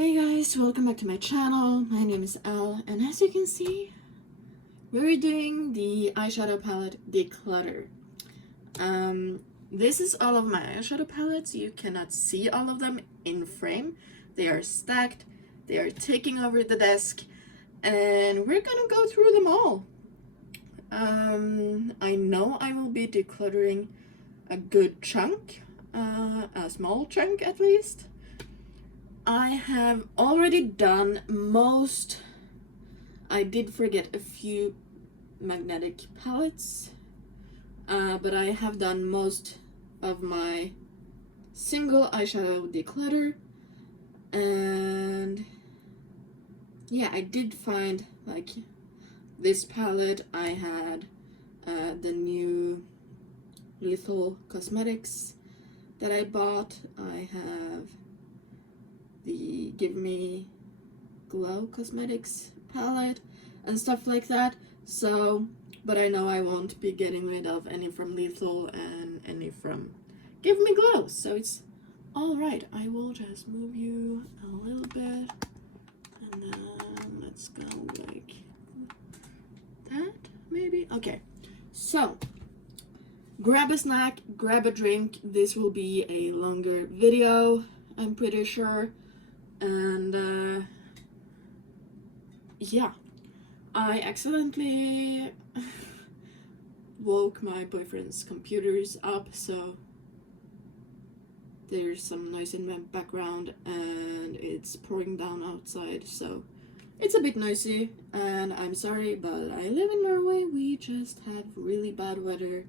Hey guys, welcome back to my channel. My name is Elle, and as you can see, we're doing the eyeshadow palette Declutter. This is all of my eyeshadow palettes. You cannot see all of them in frame. They are stacked, they are taking over the desk, and we're gonna go through them all. I know I will be decluttering a good chunk, a small chunk at least. I have already done most. I did forget a few magnetic palettes, but I have done most of my single eyeshadow declutter. And yeah, I did find like this palette. I had the new Lethal Cosmetics that I bought. I have the Give Me Glow Cosmetics palette and stuff like that. So, but I know I won't be getting rid of any from Lethal and any from Give Me Glow, so it's all right. I will just move you a little bit, and then let's go like that, maybe. Okay, so grab a snack, grab a drink. This will be a longer video, I'm pretty sure. And yeah, I accidentally woke my boyfriend's computers up, so there's some noise in my background and it's pouring down outside, so it's a bit noisy and I'm sorry, but I live in Norway. We just have really bad weather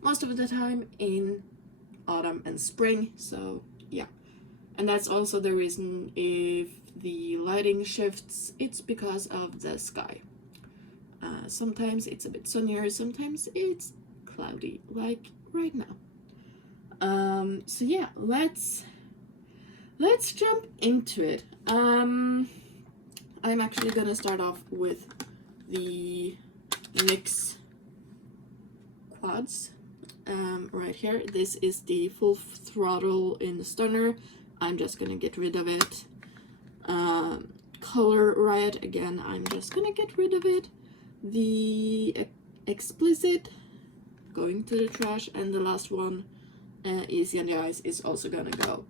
most of the time in autumn and spring, so yeah. And that's also the reason if the lighting shifts, it's because of the sky. Sometimes it's a bit sunnier, sometimes it's cloudy, like right now. So yeah, let's jump into it. I'm actually gonna start off with the NYX quads. Right here, this is the Full Throttle in the Stunner. I'm just gonna get rid of it. Color Riot, again, I'm just gonna get rid of it. The Explicit, going to the trash. And the last one, Easy on the Eyes, is also gonna go.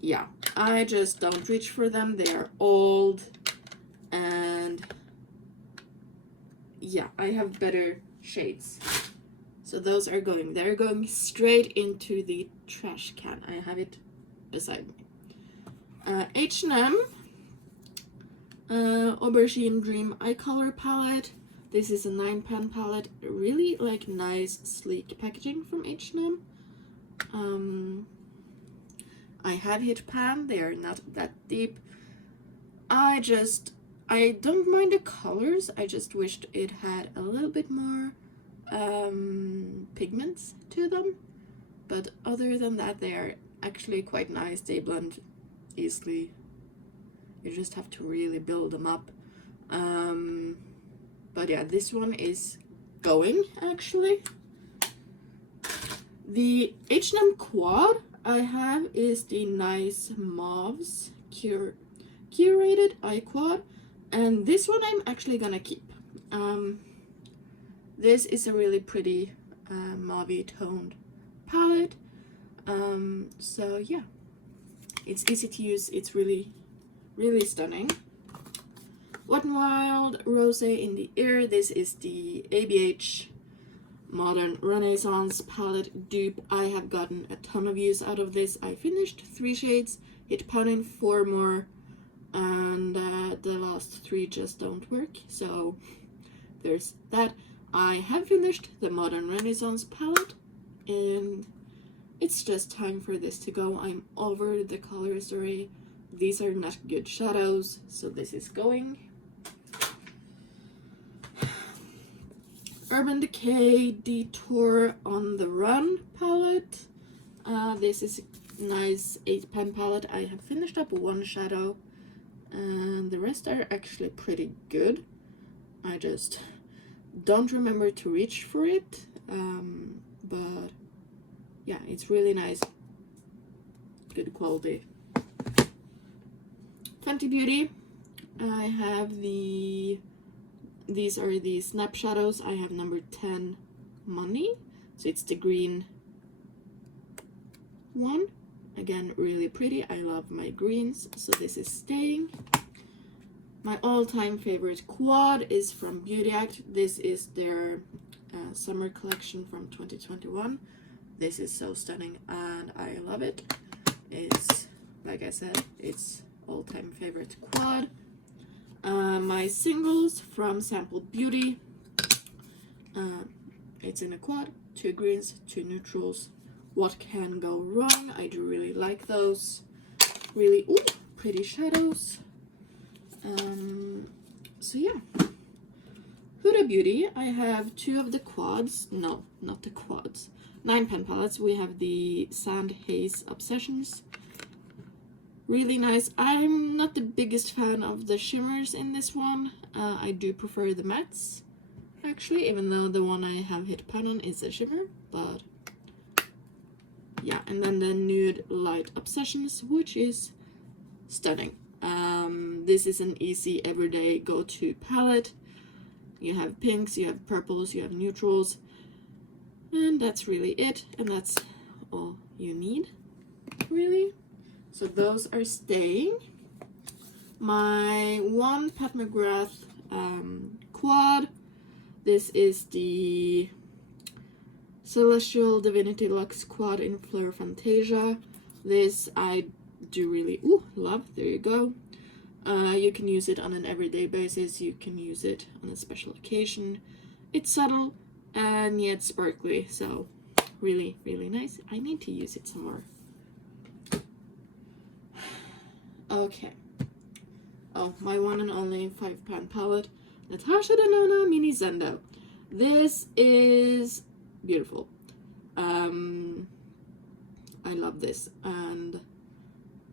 Yeah, I just don't reach for them. They are old, and yeah, I have better shades. So those are going, they're going straight into the trash can. I have it beside me. H&M Aubergine Dream Eye Color Palette. This is a 9-pan palette. Really like nice, sleek packaging from H&M. I have hit pan. They are not that deep. I don't mind the colors. I just wished it had a little bit more pigments to them, but other than that, they are actually quite nice. They blend easily. You just have to really build them up. But yeah, this one is going actually. The H&M quad I have is the Nice Mauves Curated Eye Quad, and this one I'm actually gonna keep. This is a really pretty mauve toned palette. So yeah, it's easy to use. It's really, really stunning. Wet n Wild Rosé in the Air. This is the ABH Modern Renaissance palette dupe. I have gotten a ton of use out of this. I finished 3 shades, hit pan in 4 more, and the last 3 just don't work. So there's that. I have finished the Modern Renaissance palette, and it's just time for this to go. I'm over the colors already. These are not good shadows, so this is going. Urban Decay Detour on the Run palette. This is a nice 8-pan palette. I have finished up 1 shadow, and the rest are actually pretty good. I just don't remember to reach for it, but yeah, it's really nice good quality. Fenty Beauty, I have these are the Snap Shadows. I have number 10 Money, so it's the green one. Again, really pretty. I love my greens, so this is staying. My all-time favorite quad is from Beauty Act. This is their summer collection from 2021. This is so stunning and I love it. It's, like I said, it's all-time favorite quad. My singles from Sample Beauty. It's in a quad, 2 greens, 2 neutrals. What can go wrong? I do really like those. Really pretty shadows. So yeah. Huda Beauty, I have 2 of the quads. No, not the quads. 9 pen palettes. We have the Sand Haze Obsessions. Really nice. I'm not the biggest fan of the shimmers in this one. I do prefer the mattes, actually, even though the one I have hit pan on is a shimmer, but yeah. And then the Nude Light Obsessions, which is stunning. This is an easy everyday go-to palette. You have pinks, you have purples, you have neutrals, and that's really it, and that's all you need, really. So those are staying. My one Pat McGrath quad. This is the Celestial Divinity Luxe quad in Fleur Fantasia. This I do really love. There you go. You can use it on an everyday basis. You can use it on a special occasion. It's subtle and yet sparkly, so really, really nice. I need to use it some more. Okay. Oh, my one and only 5 pan palette, Natasha Denona Mini Zendo. This is beautiful. I love this, and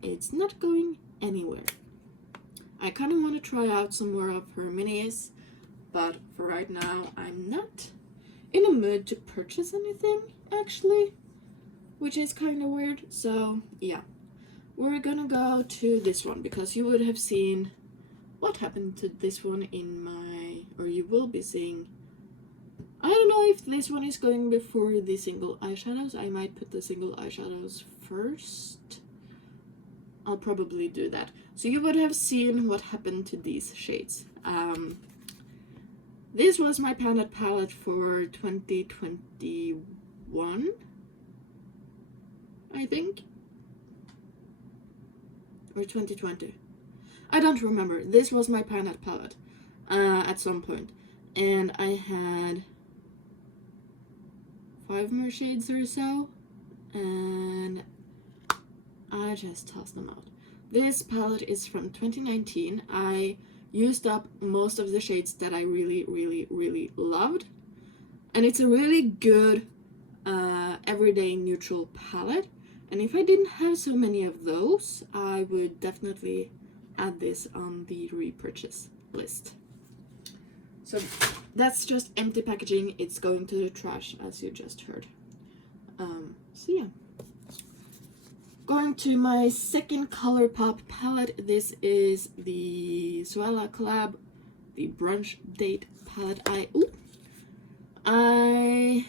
it's not going anywhere. I kind of want to try out some more of her minis, but for right now, I'm not in a mood to purchase anything, actually, which is kind of weird. So yeah, we're gonna go to this one, because you would have seen what happened to this one in my, or you will be seeing. I don't know if this one is going before the single eyeshadows. I might put the single eyeshadows first. I'll probably do that. So you would have seen what happened to these shades. This was my palette for 2021, I think, or 2020. I don't remember. This was my palette at some point, and I had 5 more shades or so, and I just tossed them out. This palette is from 2019. I used up most of the shades that I really, really, really loved, and it's a really good everyday neutral palette. And if I didn't have so many of those, I would definitely add this on the repurchase list. So that's just empty packaging. It's going to the trash, as you just heard. So yeah. Going to my second ColourPop palette. This is the Suela collab, the Brunch Date palette. I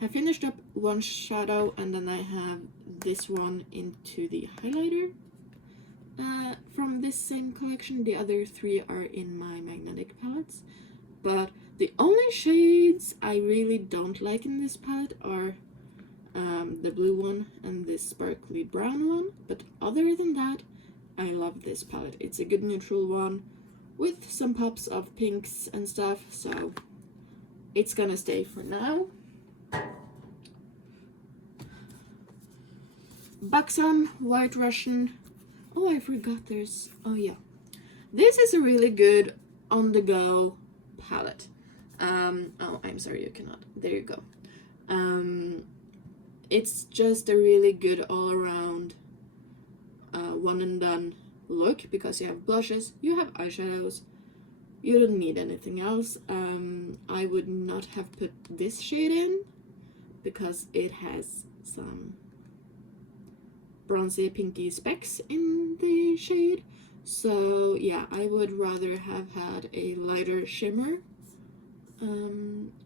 have finished up one shadow, and then I have this one into the highlighter from this same collection. The other 3 are in my magnetic palettes, but the only shades I really don't like in this palette are the blue one and this sparkly brown one. But other than that, I love this palette. It's a good neutral one with some pops of pinks and stuff, so it's gonna stay for now. Buxom White Russian. Oh, I forgot there's, oh yeah. This is a really good on-the-go palette. Oh, I'm sorry, you cannot. There you go. It's just a really good all-around one and done look, because you have blushes, you have eyeshadows, you don't need anything else. I would not have put this shade in because it has some bronzy pinky specks in the shade. So yeah, I would rather have had a lighter shimmer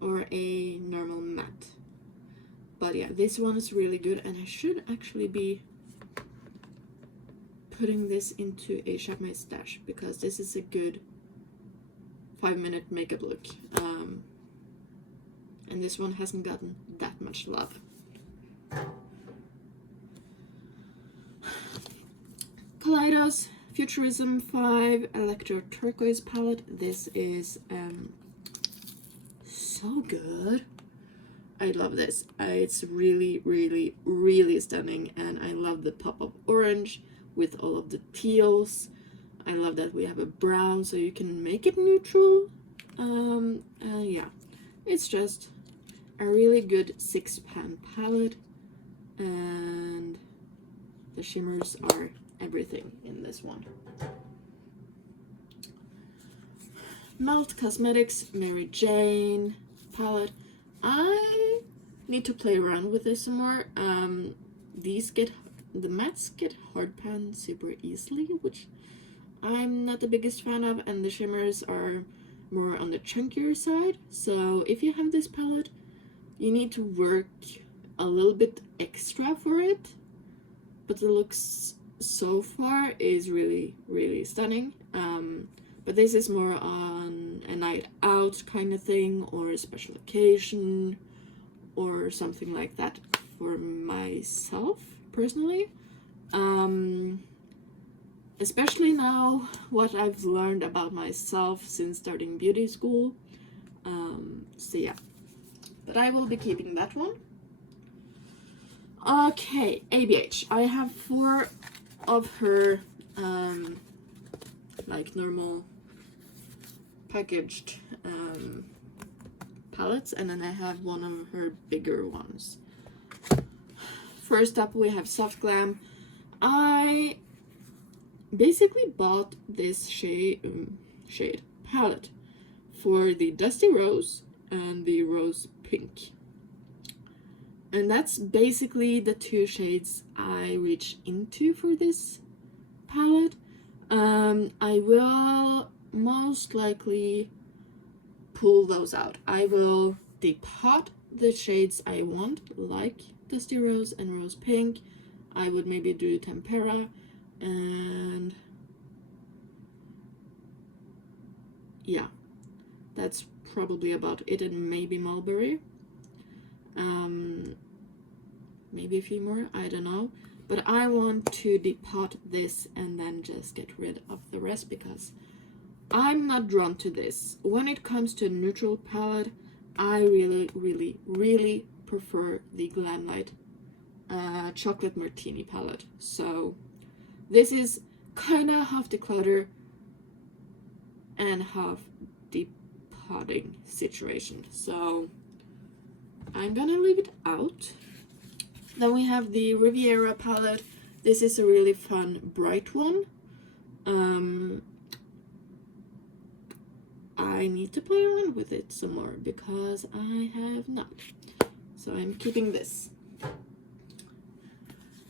or a normal matte. But yeah, this one is really good, and I should actually be putting this into a Shop My Stash, because this is a good 5-minute makeup look. And this one hasn't gotten that much love. Kaleidos Futurism 5 Electro Turquoise palette. This is so good. I love this. It's really, really, really stunning, and I love the pop of orange with all of the teals. I love that we have a brown, so you can make it neutral. Yeah, it's just a really good 6-pan palette, and the shimmers are everything in this one. Melt Cosmetics Mary Jane palette. I need to play around with this some more. The mattes get hard pan super easily, which I'm not the biggest fan of, and the shimmers are more on the chunkier side. So if you have this palette, you need to work a little bit extra for it, but the looks so far is really, really stunning. But this is more on a night out kind of thing, or a special occasion, or something like that for myself personally. Especially now, what I've learned about myself since starting beauty school. So yeah, but I will be keeping that one. Okay, ABH. I have 4 of her like normal packaged palettes, and then I have one of her bigger ones. First up, we have Soft Glam. I basically bought this shade palette for the Dusty Rose and the Rose Pink, and that's basically the 2 shades I reach into for this palette. I will most likely pull those out. I will depot the shades I want, like Dusty Rose and Rose Pink. I would maybe do Tempera, and yeah, that's probably about it, and maybe Mulberry. Maybe a few more, I don't know. But I want to depot this and then just get rid of the rest, because I'm not drawn to this. When it comes to a neutral palette, I really, really, really prefer the Glamlight Chocolate Martini palette. So this is kind of half Declutter and half depotting situation. So I'm gonna leave it out. Then we have the Riviera palette. This is a really fun, bright one. I need to play around with it some more, because I have not. So I'm keeping this.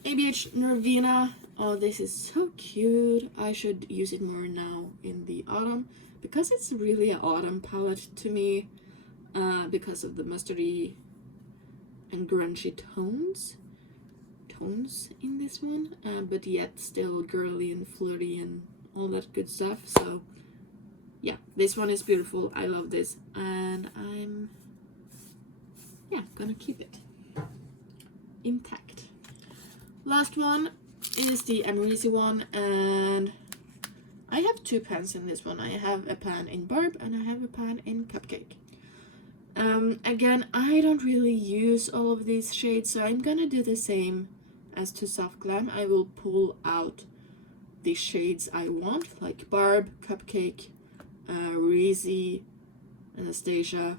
ABH Nervina. Oh, this is so cute. I should use it more now in the autumn, because it's really an autumn palette to me, because of the mustardy and grungy tones in this one, but yet still girly and flirty and all that good stuff. So yeah, this one is beautiful. I love this, and I'm gonna keep it intact. Last one is the Amrezy one, and I have 2 pans in this one. I have a pan in Barb and I have a pan in Cupcake. Again, I don't really use all of these shades, so I'm gonna do the same as to Soft Glam. I will pull out the shades I want, like Barb, Cupcake, Reezy, Anastasia.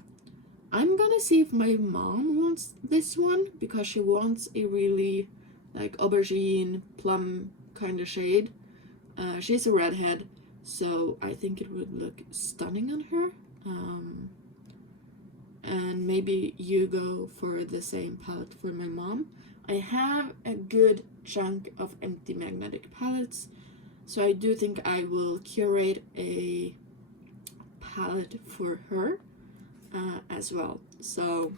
I'm gonna see if my mom wants this one, because she wants a really like aubergine plum kind of shade. She's a redhead, so I think it would look stunning on her. and maybe you go for the same palette for my mom. I have a good chunk of empty magnetic palettes, so I do think I will curate a palette for her as well. So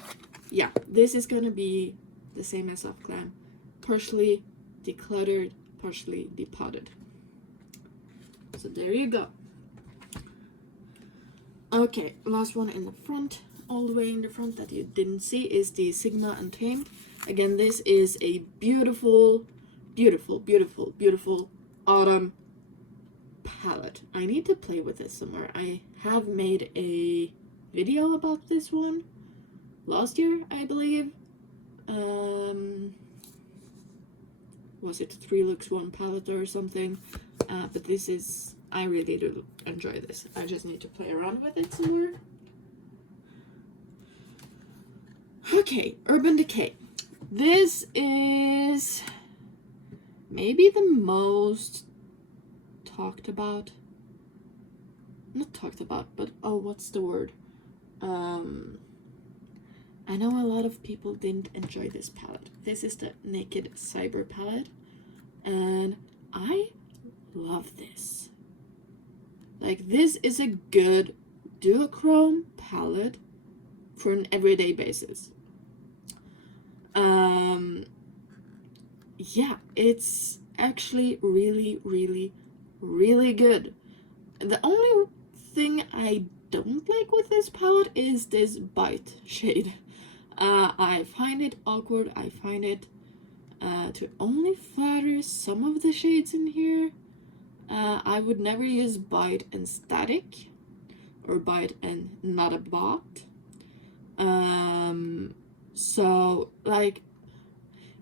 yeah, this is gonna be the same as Soft Glam, partially decluttered, partially depotted. So there you go. Okay, last one in the front, all the way in the front that you didn't see, is the Sigma Untamed. Again, this is a beautiful, beautiful, beautiful, beautiful autumn palette. I need to play with this some more. I have made a video about this one last year, I believe. Was it 3 looks 1 palette or something? But this is, I really do enjoy this. I just need to play around with it some more. Okay, Urban Decay. This is maybe the most talked about, not talked about, but oh, what's the word? I know a lot of people didn't enjoy this palette. This is the Naked Cyber palette, and I love this. Like, this is a good duochrome palette for an everyday basis. Yeah, it's actually really, really, really good. The only thing I don't like with this palette is this bite shade. I find it awkward. I find it to only flatter some of the shades in here. I would never use bite and static, or bite and not a bot. So like,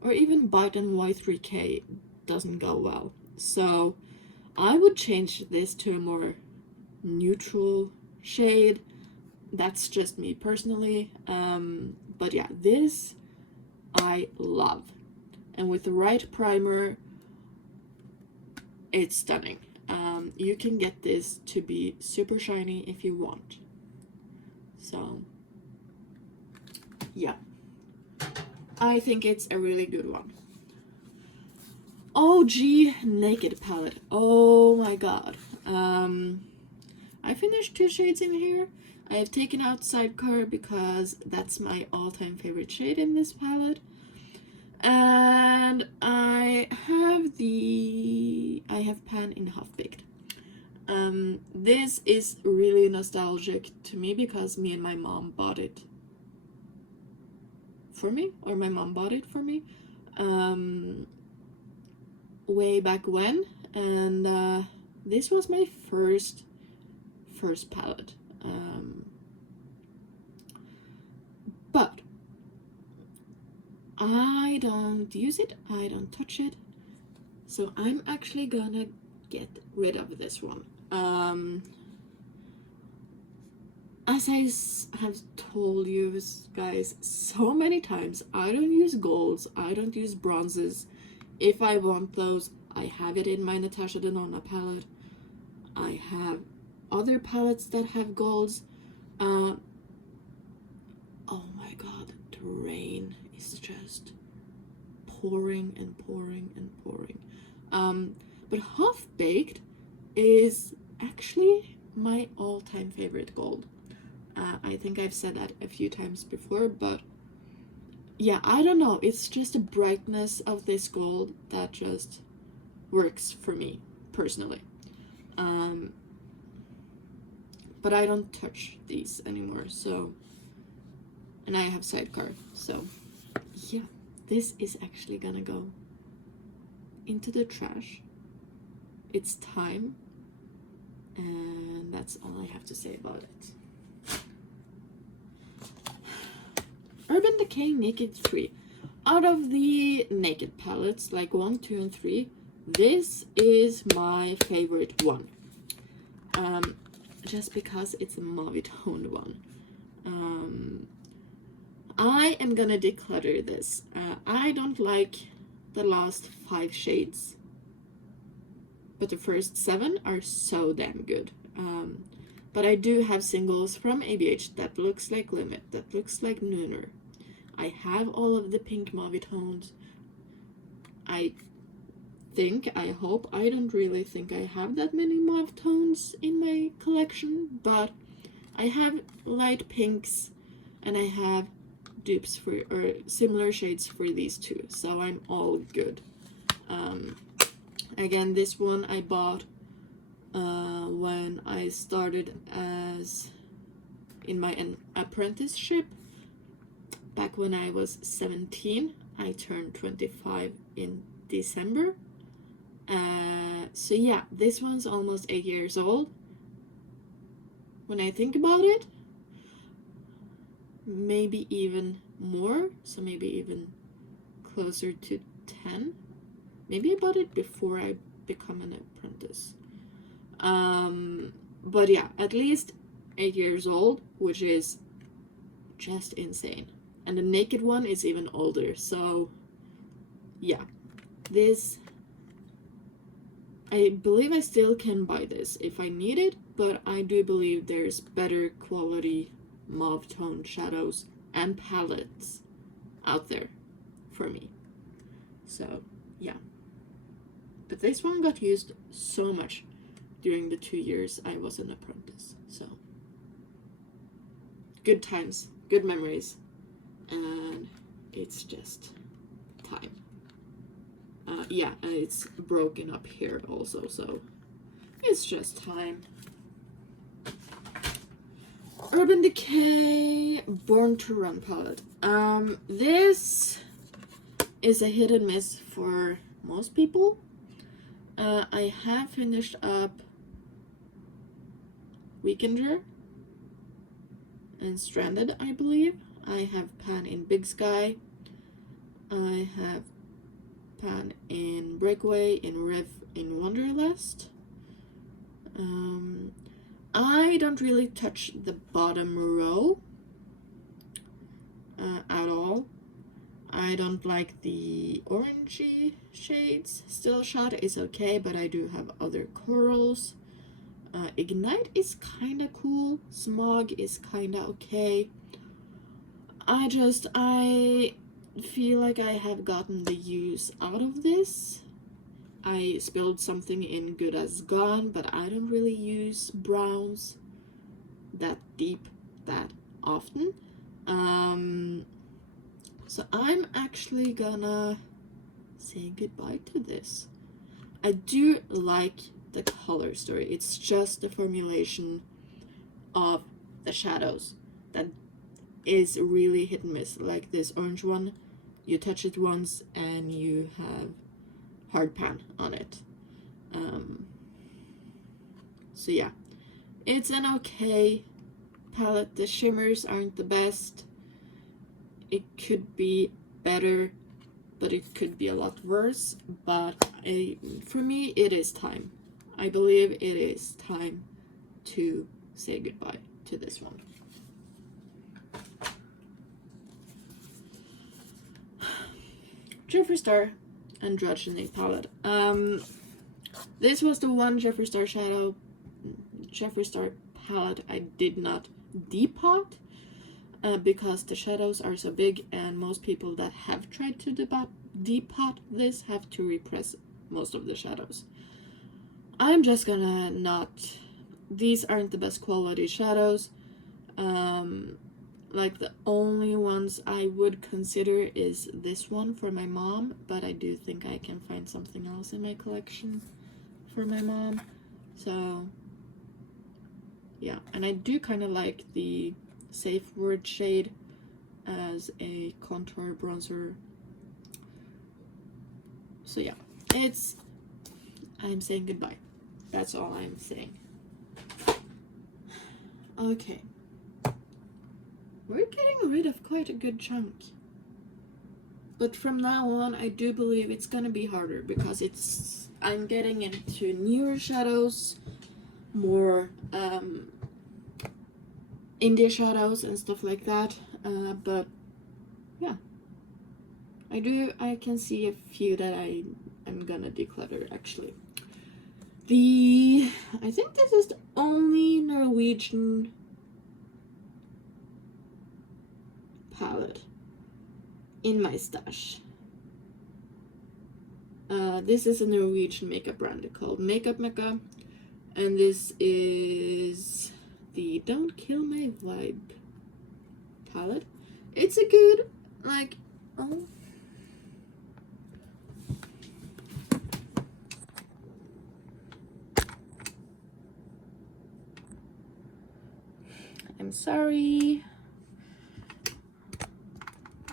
or even bite and Y3K doesn't go well. So I would change this to a more neutral shade. That's just me personally. But yeah, this I love. And with the right primer, it's stunning. You can get this to be super shiny if you want. So yeah, I think it's a really good one. OG Naked palette. Oh my god. I finished 2 shades in here. I have taken out Sidecar because that's my all-time favorite shade in this palette. And I have Pan in Half Baked. This is really nostalgic to me because me and my mom bought it for me, or my mom bought it for me way back when, and this was my first palette. But I don't use it, I don't touch it, so I'm actually gonna get rid of this one. As I have told you guys so many times, I don't use golds, I don't use bronzes. If I want those, I have it in my Natasha Denona palette. I have other palettes that have golds. Oh my god, the rain is just pouring and pouring and pouring. But Half Baked is actually my all-time favorite gold. I think I've said that a few times before, but yeah, I don't know. It's just the brightness of this gold that just works for me, personally. But I don't touch these anymore, so... And I have Sidecar, so... Yeah, this is actually gonna go into the trash. It's time. And that's all I have to say about it. Urban Decay Naked 3. Out of the Naked palettes, like 1, 2, and 3, this is my favorite one. Just because it's a mauve toned one. I am gonna declutter this. I don't like the last 5 shades, but the first 7 are so damn good. But I do have singles from ABH that looks like Limit, that looks like Nooner. I have all of the pink mauve tones. I hope, I don't really think I have that many mauve tones in my collection, but I have light pinks and I have dupes for, or similar shades for these two, so I'm all good. Again, this one I bought when I started as in my apprenticeship back when I was 17. I turned 25 in December. So yeah, this one's almost 8 years old. When I think about it, maybe even more, so maybe even closer to 10. Maybe I bought it before I become an apprentice. But yeah, at least 8 years old, which is just insane. And the naked one is even older, so yeah. This, I believe I still can buy this if I need it, but I do believe there's better quality mauve tone shadows and palettes out there for me. So yeah. But this one got used so much during the 2 years I was an apprentice. So good times, good memories, and it's just time. Yeah, and it's broken up here also, so it's just time. Urban Decay Born to Run palette. This is a hit and miss for most people. I have finished up Weekender and Stranded, I believe. I have Pan in Big Sky. I have Pan in Breakaway, in Rev, in Wanderlust. I don't really touch the bottom row at all. I don't like the orangey shades. Still Shot is okay, but I do have other corals. Ignite is kinda cool. Smog is kinda okay. I feel like I have gotten the use out of this. I spilled something in Good As Gone, but I don't really use browns that deep that often. So I'm actually gonna say goodbye to this. I do like the color story. It's just the formulation of the shadows that is really hit and miss. Like this orange one, you touch it once and you have hard pan on it. So yeah, it's an okay palette. The shimmers aren't the best. It could be better, but it could be a lot worse. But for me, it is time. I believe it is time to say goodbye to this one. Jeffree Star Androgyny palette. This was the one Jeffree Star palette I did not depot because the shadows are so big, and most people that have tried to depot this have to repress most of the shadows. I'm just gonna not. These aren't the best quality shadows. Like the only ones I would consider is this one for my mom, but I do think I can find something else in my collection for my mom. So yeah, and I do kind of like the Safe Word shade as a contour bronzer. So yeah, I'm saying goodbye. That's all I'm saying. Okay. We're getting rid of quite a good chunk. But from now on, I do believe it's gonna be harder because I'm getting into newer shadows, more indie shadows and stuff like that. But yeah, I can see a few that I'm gonna declutter actually. I think this is the only Norwegian palette in my stash. This is a Norwegian makeup brand called Makeup Mecca, and this is the Don't Kill My Vibe palette. It's a good, like, oh. I'm sorry.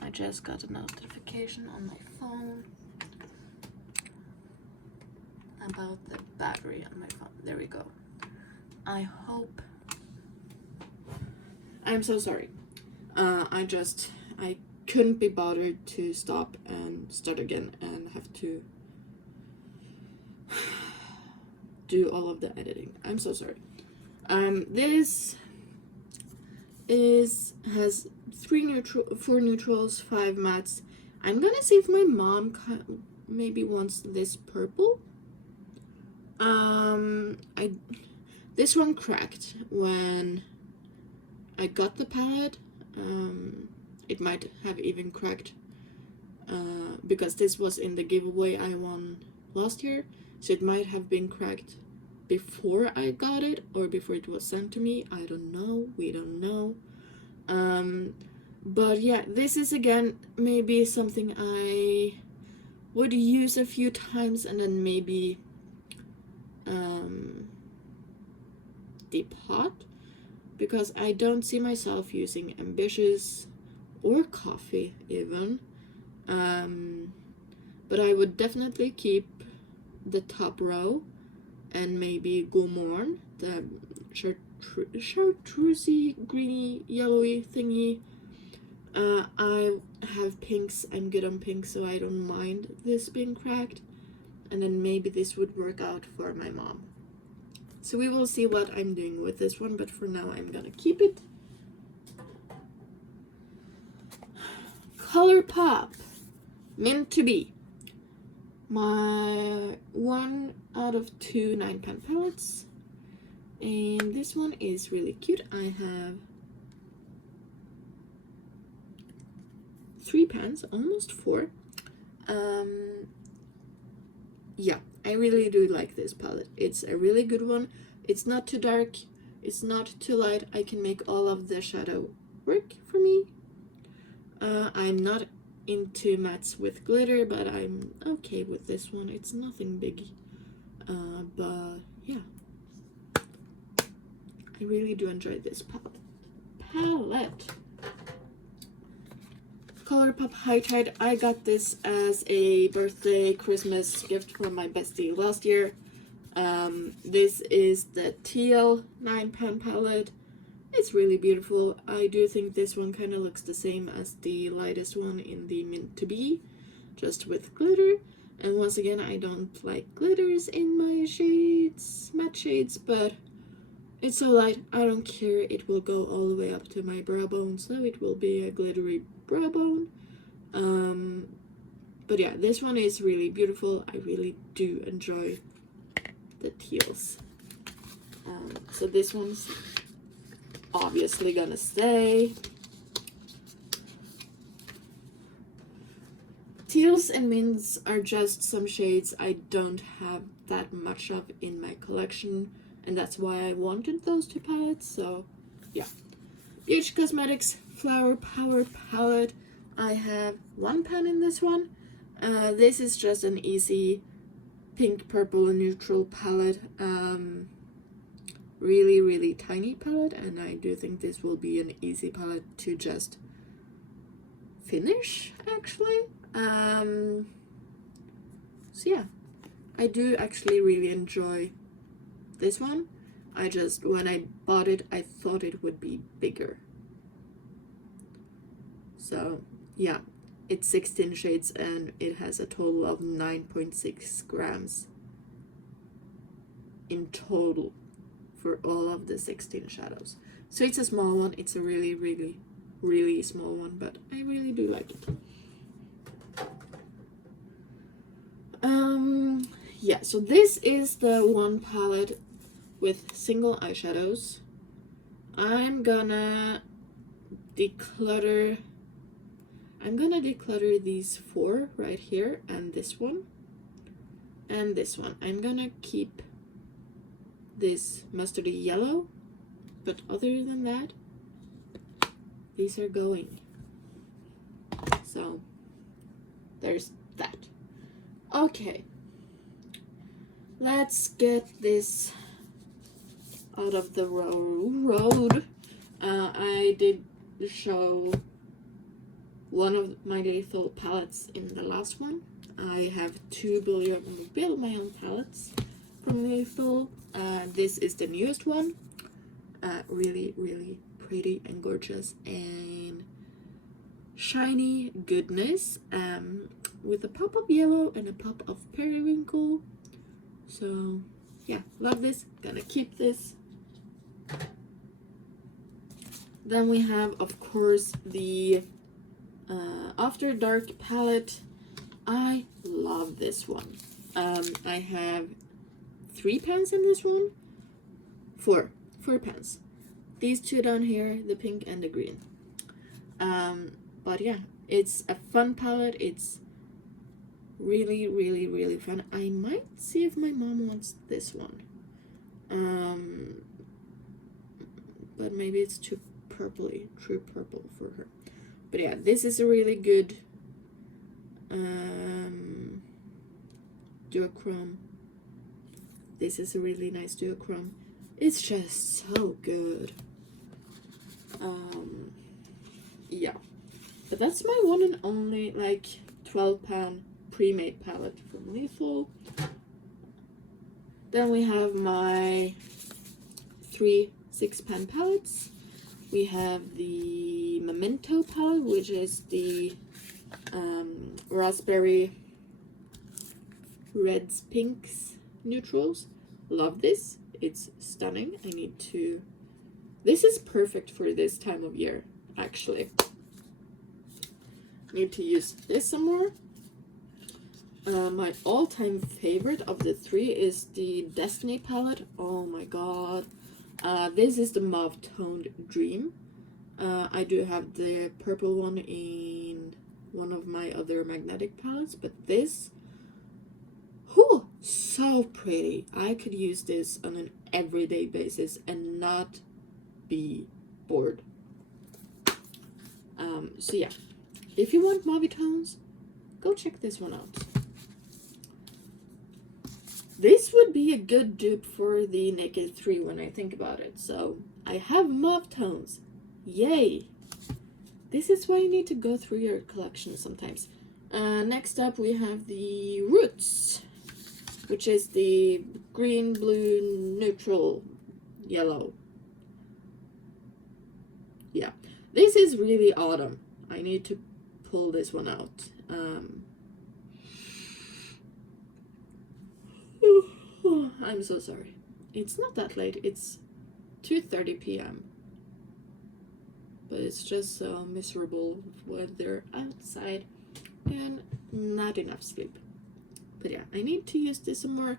I just got a notification on my phone about the battery on my phone. There we go. I hope. I'm so sorry. I couldn't be bothered to stop and start again and have to do all of the editing. I'm so sorry. This has 4 neutrals, 5 mattes. I'm gonna see if my mom maybe wants this purple. This one cracked when I got the palette. It might have even cracked because this was in the giveaway I won last year, so it might have been cracked before I got it or before it was sent to me. I don't know. We don't know. But yeah, this is again maybe something I would use a few times and then maybe depot, because I don't see myself using Ambitious or Coffee even. But I would definitely keep the top row and maybe Gourmand, the chartreusey, greeny, yellowy thingy. I have pinks. I'm good on pink, so I don't mind this being cracked. And then maybe this would work out for my mom. So we will see what I'm doing with this one, but for now I'm gonna keep it. ColourPop, Meant to Be. My 1 out of 2 9-pan palettes. And this one is really cute. I have 3 pans, almost 4. Yeah, I really do like this palette. It's a really good one. It's not too dark, it's not too light. I can make all of the shadow work for me. I'm not into mattes with glitter, but I'm okay with this one. It's nothing big, but yeah, I really do enjoy this palette. ColourPop High Tide. I got this as a birthday Christmas gift from my bestie last year. This is the teal 9-pan palette. It's really beautiful. I do think this one kind of looks the same as the lightest one in the Meant to Be, just with glitter. And once again, I don't like glitters in my shades, matte shades, but it's so light, I don't care. It will go all the way up to my brow bone, so it will be a glittery brow bone. But yeah, this one is really beautiful. I really do enjoy the teals. So this one's obviously gonna stay. Teals and mints are just some shades I don't have that much of in my collection, and that's why I wanted those 2 palettes. So yeah, BH Cosmetics Flower Power palette. I have 1 pan in this one. This is just an easy pink, purple, and neutral palette. Really tiny palette, and I do think this will be an easy palette to just finish, actually. So yeah, I do actually really enjoy this one. When I bought it, I thought it would be bigger. So yeah, it's 16 shades and it has a total of 9.6 grams in total for all of the 16 shadows. So it's a small one. It's a really small one, but I really do like it. yeah, so this is the one palette with single eyeshadows. I'm gonna declutter these 4 right here, and this one, and this one. I'm gonna keep this mustardy yellow, but other than that, these are going. So there's that. Okay, let's get this out of the road. I did show one of my lethal palettes in the last one. I have 2 build my own palettes from lethal. This is the newest one. Really, really pretty and gorgeous and shiny goodness, with a pop of yellow and a pop of periwinkle. So yeah, love this, gonna keep this. Then we have, of course, the After Dark palette. I love this one. I have 3 pens in this one. 4 pens. These 2 down here, the pink and the green. But yeah, it's a fun palette. It's really, really, really fun. I might see if my mom wants this one. But maybe it's too true purple for her. But yeah, this is a really good duochrome. This is a really nice duochrome. It's just so good. Yeah, but that's my one and only like 12-pan pre-made palette from Lethal. Then we have my 3 6-pan palettes. We have the Memento palette, which is the raspberry reds, pinks, neutrals. Love this. It's stunning. This is perfect for this time of year, actually. Need to use this some more. My all-time favorite of the 3 is the Destiny palette. Oh my god. This is the Mauve Toned Dream. I do have the purple one in one of my other magnetic palettes, but this, whew, so pretty. I could use this on an everyday basis and not be bored. So yeah, if you want mauve tones, go check this one out. This would be a good dupe for the Naked 3 when I think about it. So I have mauve tones. Yay! This is why you need to go through your collection sometimes. Next up we have the Roots, which is the green, blue, neutral, yellow. Yeah, this is really autumn. I need to pull this one out. I'm so sorry. It's not that late. It's 2:30 p.m. But it's just so miserable weather outside and not enough sleep. But yeah, I need to use this some more.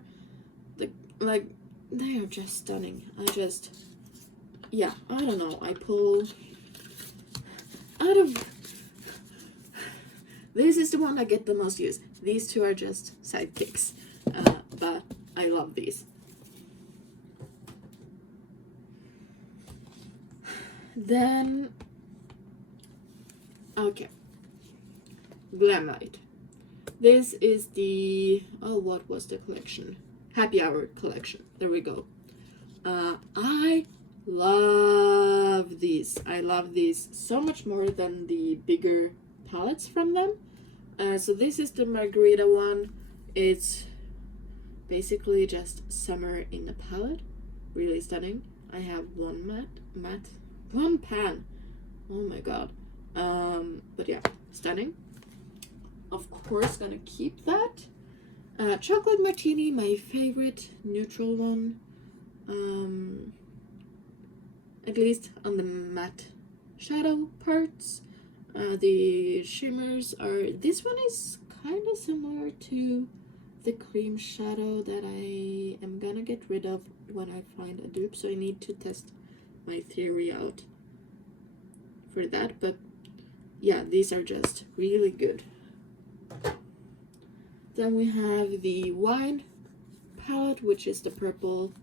Like they are just stunning. I don't know. I pull out of. This is the one I get the most use. These 2 are just sidekicks. But I love these. Then, okay, Glamlight. This is the, what was the collection? Happy Hour collection. There we go. I love these. I love these so much more than the bigger palettes from them. So this is the Margarita one. It's basically just summer in a palette. Really stunning. I have one one pan. Oh my god. But yeah, stunning. Of course, gonna keep that. Chocolate Martini, my favorite neutral one. At least on the matte shadow parts. The shimmers are, this one is kind of similar to the cream shadow that I am gonna get rid of when I find a dupe, so I need to test my theory out for that. But yeah, these are just really good. Then we have the wine palette, which is the purple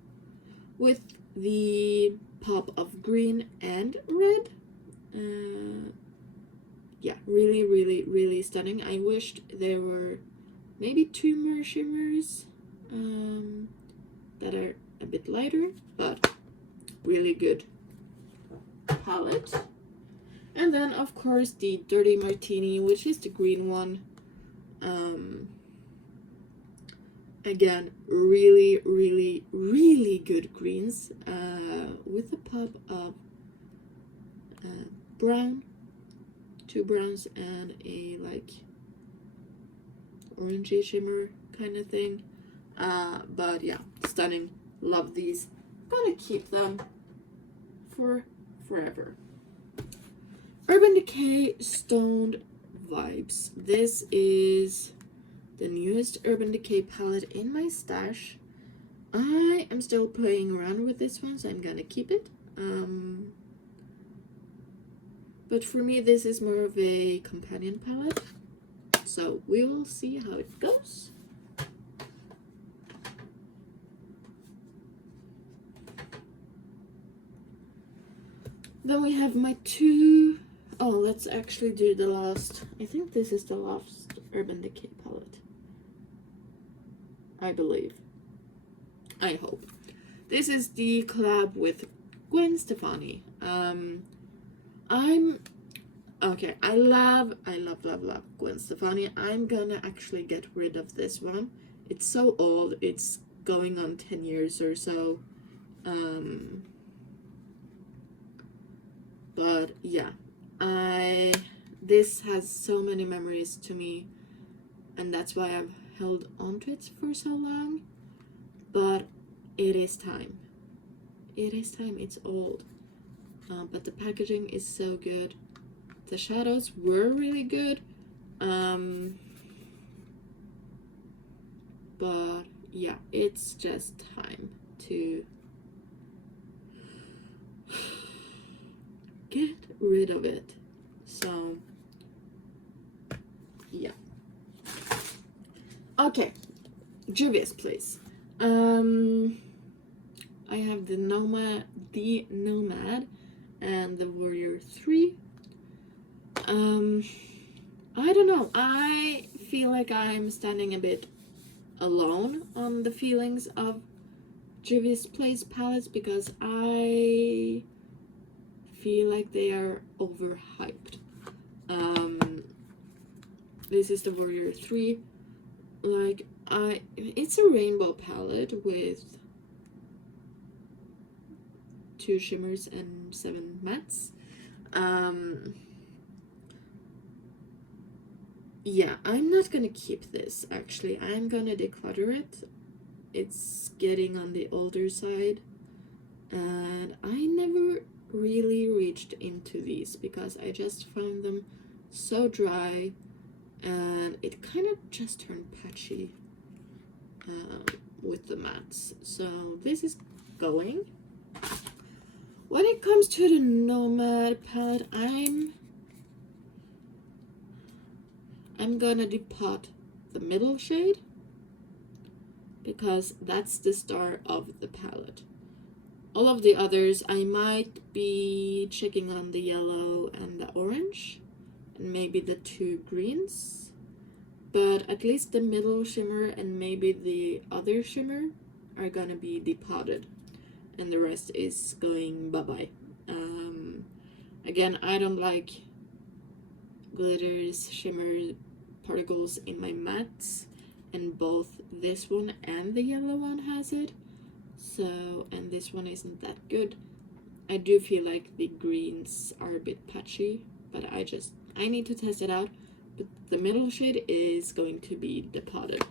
with the pop of green and red. Yeah, really, really, really stunning. I wished there were maybe 2 more shimmers that are a bit lighter, but really good palette. And then, of course, the Dirty Martini, which is the green one. Again, really, really, really good greens with a pop of brown, 2 browns, and a like orangey shimmer kind of thing. But yeah, stunning. Love these. Gonna keep them for forever. Urban Decay Stoned Vibes. This is the newest Urban Decay palette in my stash. I am still playing around with this one, so I'm gonna keep it. But for me, this is more of a companion palette, so we will see how it goes. Then we have my 2. Oh, let's actually do the last. I think this is the last Urban Decay palette. I believe. I hope. This is the collab with Gwen Stefani. I love Gwen Stefani. I'm gonna actually get rid of this one. It's so old. It's going on 10 years or so. But yeah, this has so many memories to me, and that's why I've held on to it for so long. But it is time. It is time. It's old. But the packaging is so good. The shadows were really good. But yeah, it's just time to get rid of it. So yeah. Okay, Juvia's Place. I have the Nomad and the Warrior 3. I don't know. I feel like I'm standing a bit alone on the feelings of Juvia's Place palettes because I feel like they are overhyped. This is the Warrior 3. Like, it's a rainbow palette with 2 shimmers and 7 mattes. Yeah, I'm not gonna keep this, actually. I'm gonna declutter it. It's getting on the older side. And I never really reached into these because I just found them so dry. And it kind of just turned patchy with the mattes. So this is going. When it comes to the Nomad palette, I'm gonna depot the middle shade because that's the star of the palette. All of the others, I might be checking on the yellow and the orange and maybe the 2 greens, but at least the middle shimmer and maybe the other shimmer are gonna be depotted, and the rest is going bye-bye. Again, I don't like glitters, shimmer particles in my mattes, and both this one and the yellow one has it. So, and this one isn't that good. I do feel like the greens are a bit patchy, but I need to test it out. But the middle shade is going to be depotted,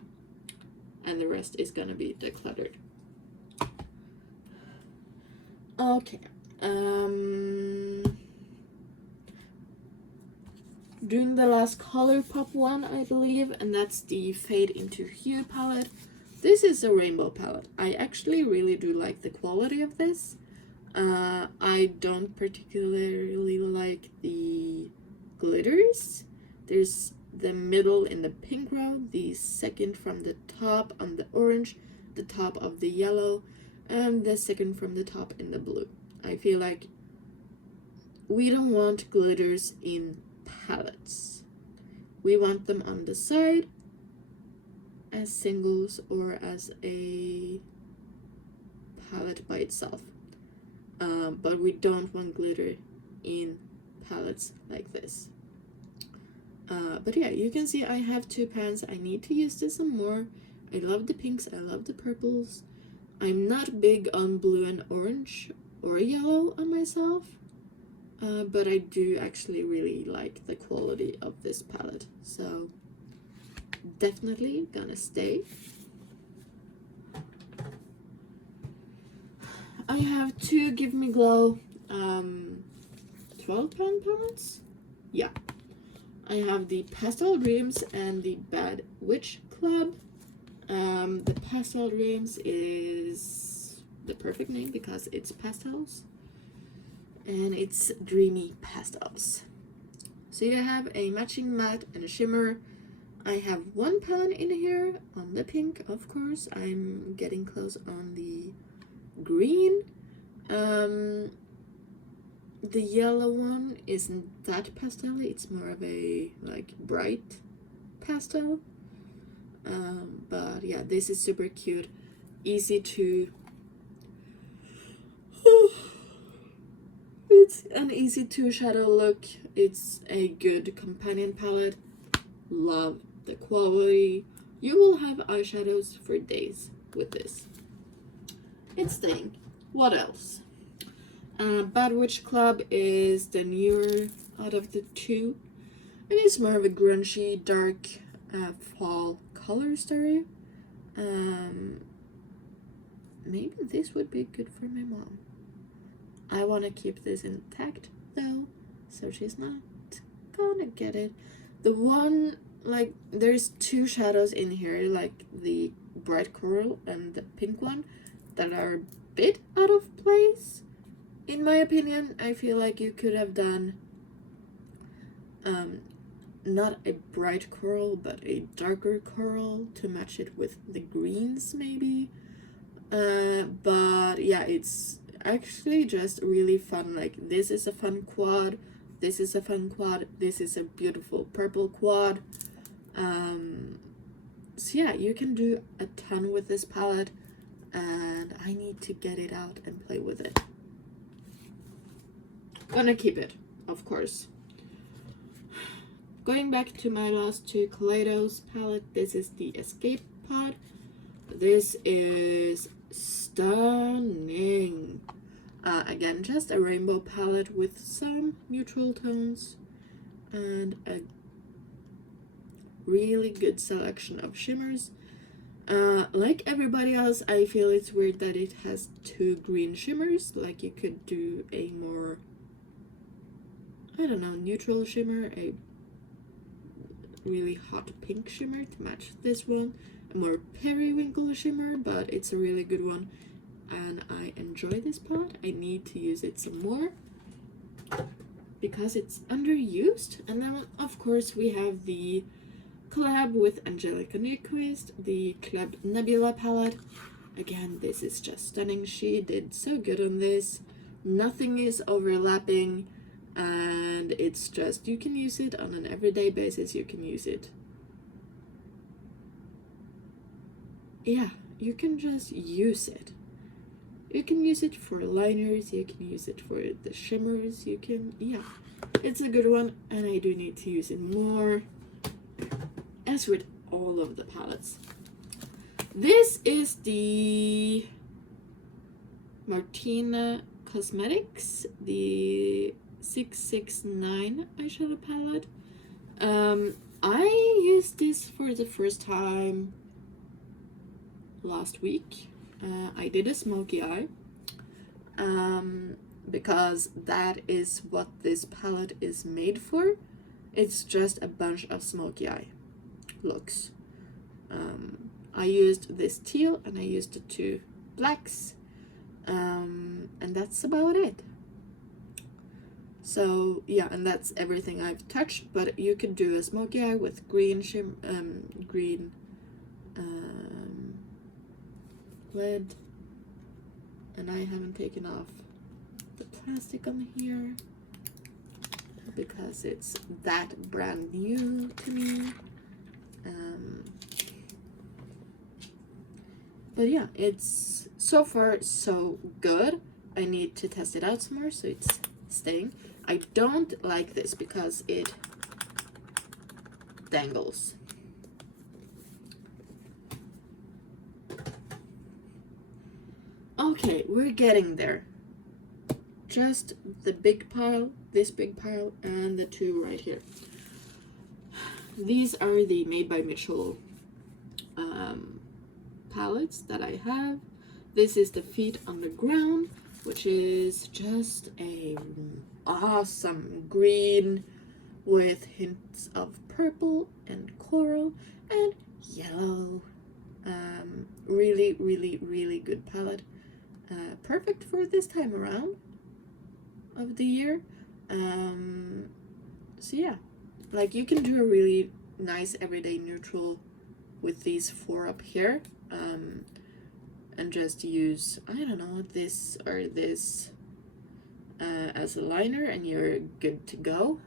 and the rest is gonna be decluttered. Okay. doing the last ColourPop one, I believe, and that's the Fade into Hue palette. This is a rainbow palette. I actually really do like the quality of this. I don't particularly like the glitters. There's the middle in the pink row, the second from the top on the orange, the top of the yellow, and the second from the top in the blue. I feel like we don't want glitters in palettes. We want them on the side as singles or as a palette by itself. But we don't want glitter in palettes like this. But yeah, you can see I have 2 pans. I need to use this some more. I love the pinks, I love the purples. I'm not big on blue and orange or yellow on myself, but I do actually really like the quality of this palette. So definitely gonna stay. I have 2 Give Me Glow 12 pan palettes. Yeah. I have the Pastel Dreams and the Bad Witch Club. The Pastel Dreams is the perfect name because it's pastels. And it's dreamy pastels. So you have a matching matte and a shimmer. I have 1 pan in here on the pink, of course. I'm getting close on the green. The yellow one isn't that pastel-y, it's more of a like bright pastel. But yeah, this is super cute, easy to it's an easy to shadow look. It's a good companion palette. Love the quality. You will have eyeshadows for days with this. It's staying. What else? Bad Witch Club is the newer out of the 2. It is more of a grungy, dark fall color story. Maybe this would be good for my mom. I want to keep this intact though, so she's not gonna get it. The one, like, there's 2 shadows in here, like the bright coral and the pink one, that are a bit out of place. In my opinion, I feel like you could have done not a bright coral, but a darker coral to match it with the greens maybe. But yeah, it's actually just really fun. Like, this is a fun quad, this is a fun quad, this is a beautiful purple quad. So yeah, you can do a ton with this palette, and I need to get it out and play with it. Gonna keep it, of course. Going back to my last 2 Kaleidos palette, this is the Escape Pod. This is stunning. Again, just a rainbow palette with some neutral tones and a really good selection of shimmers. Like everybody else, I feel it's weird that it has 2 green shimmers. Like, you could do a more, I don't know, neutral shimmer, a really hot pink shimmer to match this one, a more periwinkle shimmer, but it's a really good one, and I enjoy this palette. I need to use it some more because it's underused. And then, of course, we have the collab with Angelica Nyquist, the Club Nebula palette. Again, this is just stunning. She did so good on this. Nothing is overlapping, and it's just, you can use it on an everyday basis. You can use it, yeah, you can just use it. You can use it for liners, you can use it for the shimmers, you can, yeah, it's a good one, and I do need to use it more, as with all of the palettes. This is the Martina Cosmetics, the 669 eyeshadow palette. I used this for the first time last week. I did a smoky eye because that is what this palette is made for. It's just a bunch of smoky eye looks. I used this teal and I used the two blacks, and that's about it. So yeah, and that's everything I've touched, but you could do a smoky eye with green green lid, and I haven't taken off the plastic on here because it's that brand new to me. But yeah, it's so far so good. I need to test it out some more so it's staying. I don't like this because it dangles. Okay, we're getting there. Just the big pile, this big pile, and the two right here. These are the Made by Mitchell palettes that I have. This is the Feet on the Ground, which is just a awesome green with hints of purple and coral and yellow. Really, really, really good palette. Perfect for this time around of the year. So yeah, like you can do a really nice everyday neutral with these four up here, and just use, I don't know, this or this as a liner and you're good to go.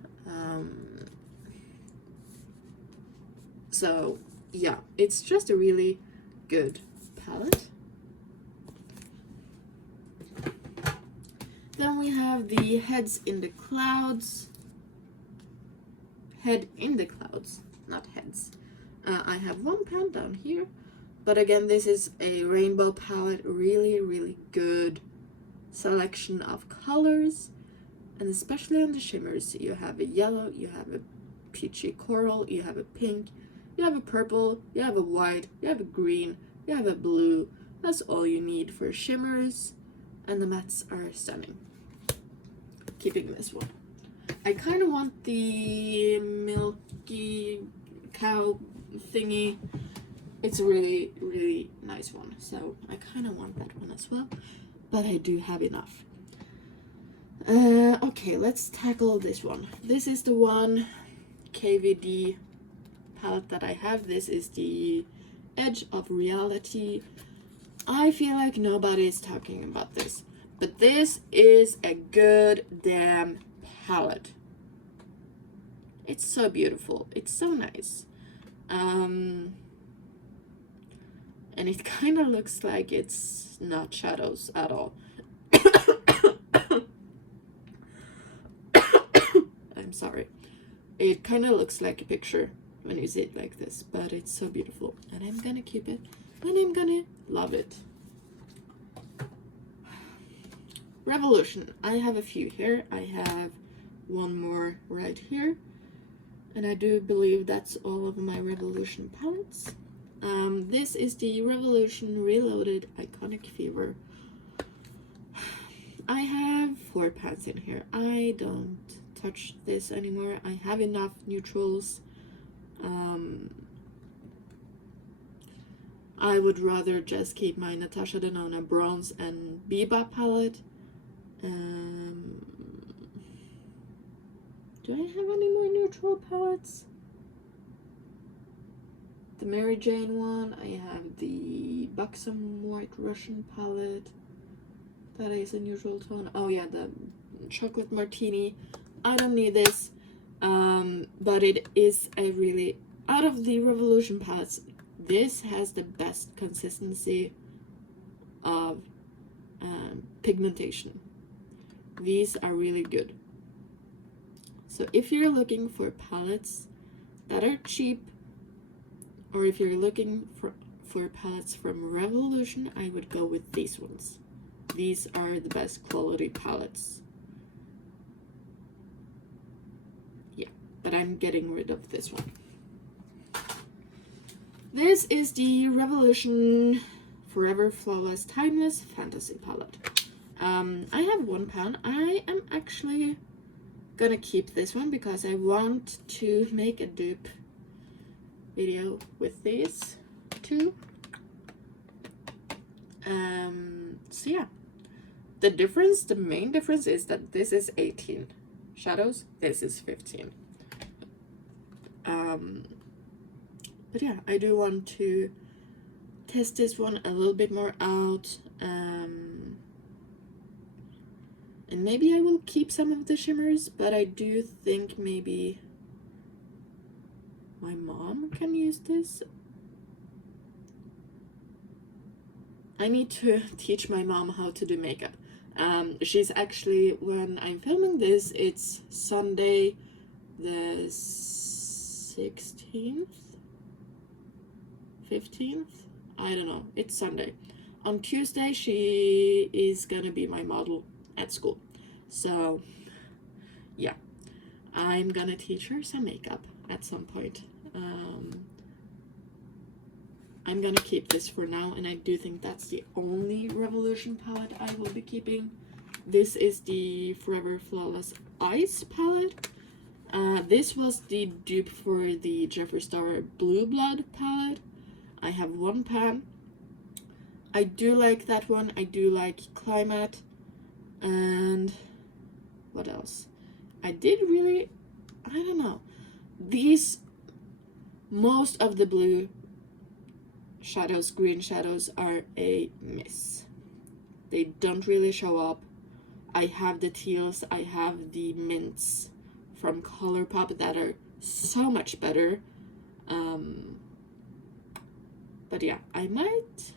So yeah, it's just a really good palette. Then we have the Heads in the Clouds. Head in the Clouds, not heads. I have £1 down here, but again, this is a rainbow palette. Really, really good selection of colors, and especially on the shimmers. You have a yellow, you have a peachy coral, you have a pink, you have a purple, you have a white, you have a green, you have a blue. That's all you need for shimmers, and the mattes are stunning. Keeping this one. I kind of want the milky cow thingy. It's a really, really nice one, so I kind of want that one as well, but I do have enough. Okay, let's tackle this one. This is the one KVD palette that I have. This is the Edge of Reality. I feel like nobody is talking about this, but this is a good damn palette. It's so beautiful. It's so nice. And it kind of looks like it's not shadows at all. I'm sorry. It kind of looks like a picture when you see it like this, but it's so beautiful. And I'm gonna keep it, and I'm gonna love it. Revolution. I have a few here. I have one more right here. And I do believe that's all of my Revolution palettes. This is the Revolution Reloaded Iconic Fever. I have 4 pans in here. I don't touch this anymore. I have enough neutrals. I would rather just keep my Natasha Denona Bronze and Biba palette. Do I have any more neutral palettes? The Mary Jane one. I have the Buxom White Russian palette. That is a neutral tone. Oh yeah, the Chocolate Martini. I don't need this. But it is a really, out of the Revolution palettes, this has the best consistency of pigmentation. These are really good. So if you're looking for palettes that are cheap, or if you're looking for palettes from Revolution, I would go with these ones. These are the best quality palettes. Yeah, but I'm getting rid of this one. This is the Revolution Forever Flawless Timeless Fantasy palette. I have £1. I am actually gonna keep this one because I want to make a dupe video with these two. So yeah, the main difference is that this is 18 shadows, this is 15. But yeah, I do want to test this one a little bit more out, and maybe I will keep some of the shimmers, but I do think maybe my mom can use this. I need to teach my mom how to do makeup. She's actually, when I'm filming this, it's Sunday the 16th? 15th? I don't know. It's Sunday. On Tuesday, she is gonna be my model at school. So, yeah. I'm gonna teach her some makeup at some point. I'm gonna keep this for now, and I do think that's the only Revolution palette I will be keeping. This is the Forever Flawless Eyes palette. This was the dupe for the Jeffree Star Blue Blood palette. I have one pan. I do like that one. I do like Climate. And what else? I don't know. Most of the blue shadows, green shadows, are a miss. They don't really show up. I have the teals, I have the mints from ColourPop that are so much better. But yeah, I might...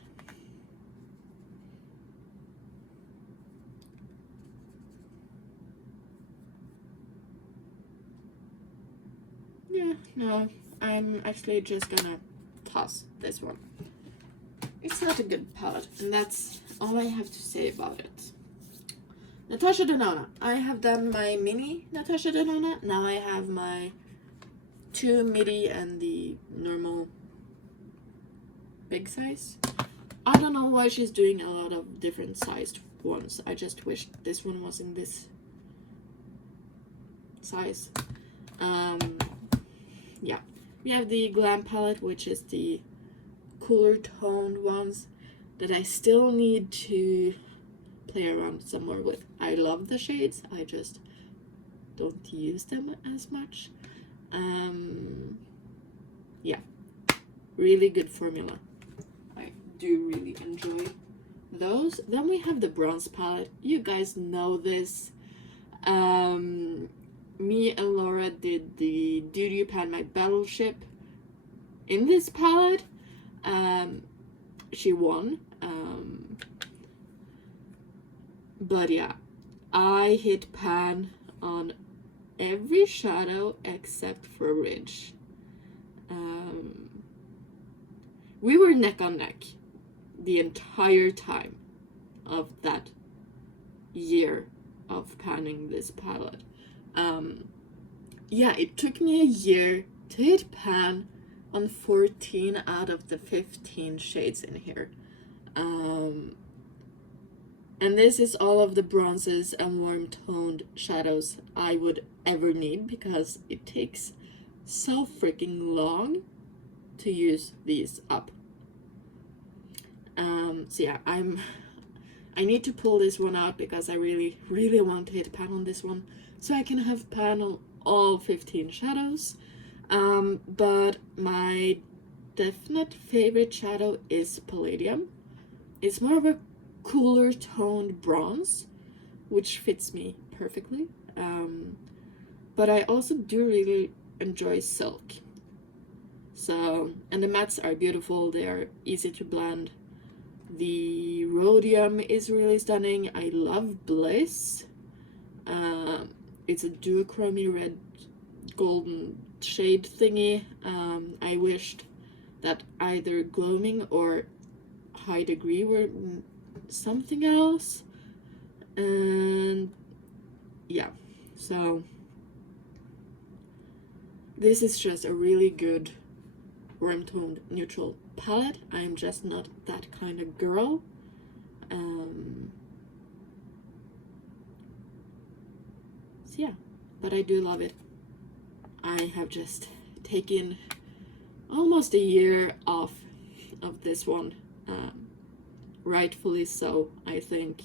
Yeah, no, I'm actually just gonna toss this one. It's not a good palette, and that's all I have to say about it. Natasha Denona. I have done my mini Natasha Denona. Now I have my 2 midi and the normal big size. I don't know why she's doing a lot of different sized ones. I just wish this one was in this size. Yeah, we have the Glam palette, which is the cooler toned ones that I still need to play around some more with. I love the shades, I just don't use them as much. Yeah, really good formula. I do really enjoy those. Then we have the bronze palette. You guys know this. Me and Laura did the Do You Pan My Battleship in this palette. She won. But yeah, I hit pan on every shadow except for Ridge. We were neck on neck the entire time of that year of panning this palette. Yeah, it took me a year to hit pan on 14 out of the 15 shades in here. And this is all of the bronzes and warm toned shadows I would ever need, because it takes so freaking long to use these up. So yeah, I need to pull this one out because I really want to hit pan on this one, so I can have pan on all 15 shadows. But my definite favorite shadow is Palladium. It's more of a cooler toned bronze, which fits me perfectly. But I also do really enjoy Silk. So, and the mattes are beautiful, they are easy to blend. The Rhodium is really stunning. I love Bliss. It's a duochrome red golden shade thingy. I wished that either Gloaming or High Degree were something else. And yeah, so this is just a really good warm toned neutral palette. I'm just not that kind of girl. So yeah, but I do love it. I have just taken almost a year off of this one, rightfully so. I think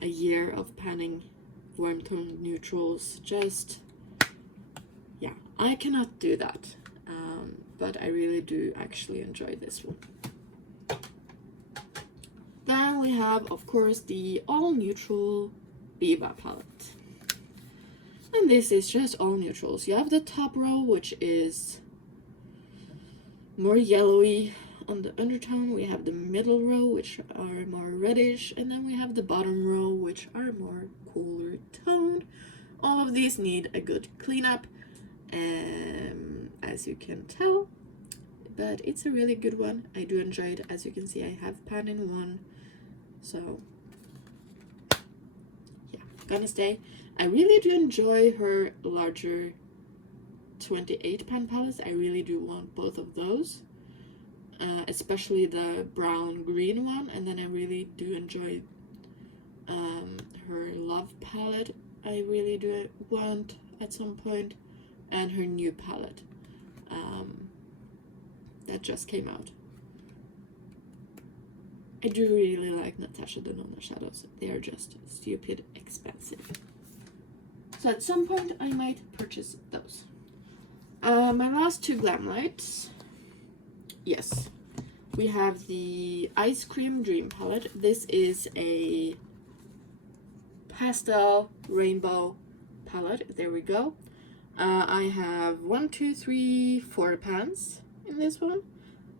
a year of panning warm tone neutrals, just, yeah, I cannot do that, but I really do actually enjoy this one. Then we have, of course, the all neutral Biba palette, and this is just all neutrals. You have the top row, which is more yellowy on the undertone. We have the middle row, which are more reddish, and then we have the bottom row, which are more cooler toned. All of these need a good cleanup, as you can tell, but it's a really good one. I do enjoy it. As you can see, I have pan in one, so yeah, gonna stay. I really do enjoy her larger 28 pan palettes. I really do want both of those, especially the brown green one, and then I really do enjoy her Love palette. I really do want at some point, and her new palette that just came out. I do really like Natasha Denona shadows. They are just stupid expensive, so at some point I might purchase those. My last two glam lights, yes, we have the Ice Cream Dream palette. This is a pastel rainbow palette. There we go. I have 1, 2, 3, 4 pans in this one.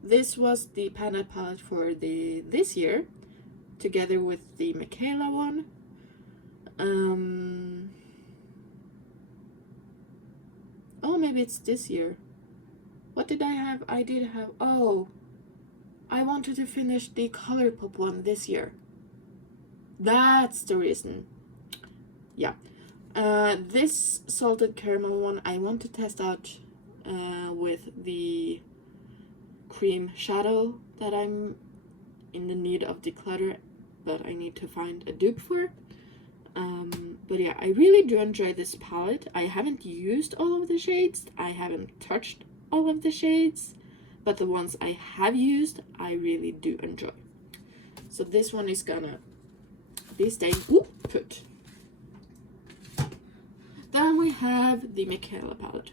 This was the pan palette for this year, together with the Michaela one. Oh, maybe it's this year. What did I have? I did have, oh, I wanted to finish the ColourPop one this year. That's the reason. Yeah. This salted caramel one I want to test out with the cream shadow that I'm in the need of Declutter, but I need to find a dupe for. But yeah, I really do enjoy this palette. I haven't used all of the shades. I haven't touched all of the shades, but the ones I have used, I really do enjoy. So this one is gonna be staying put. Then we have the Michaela palette.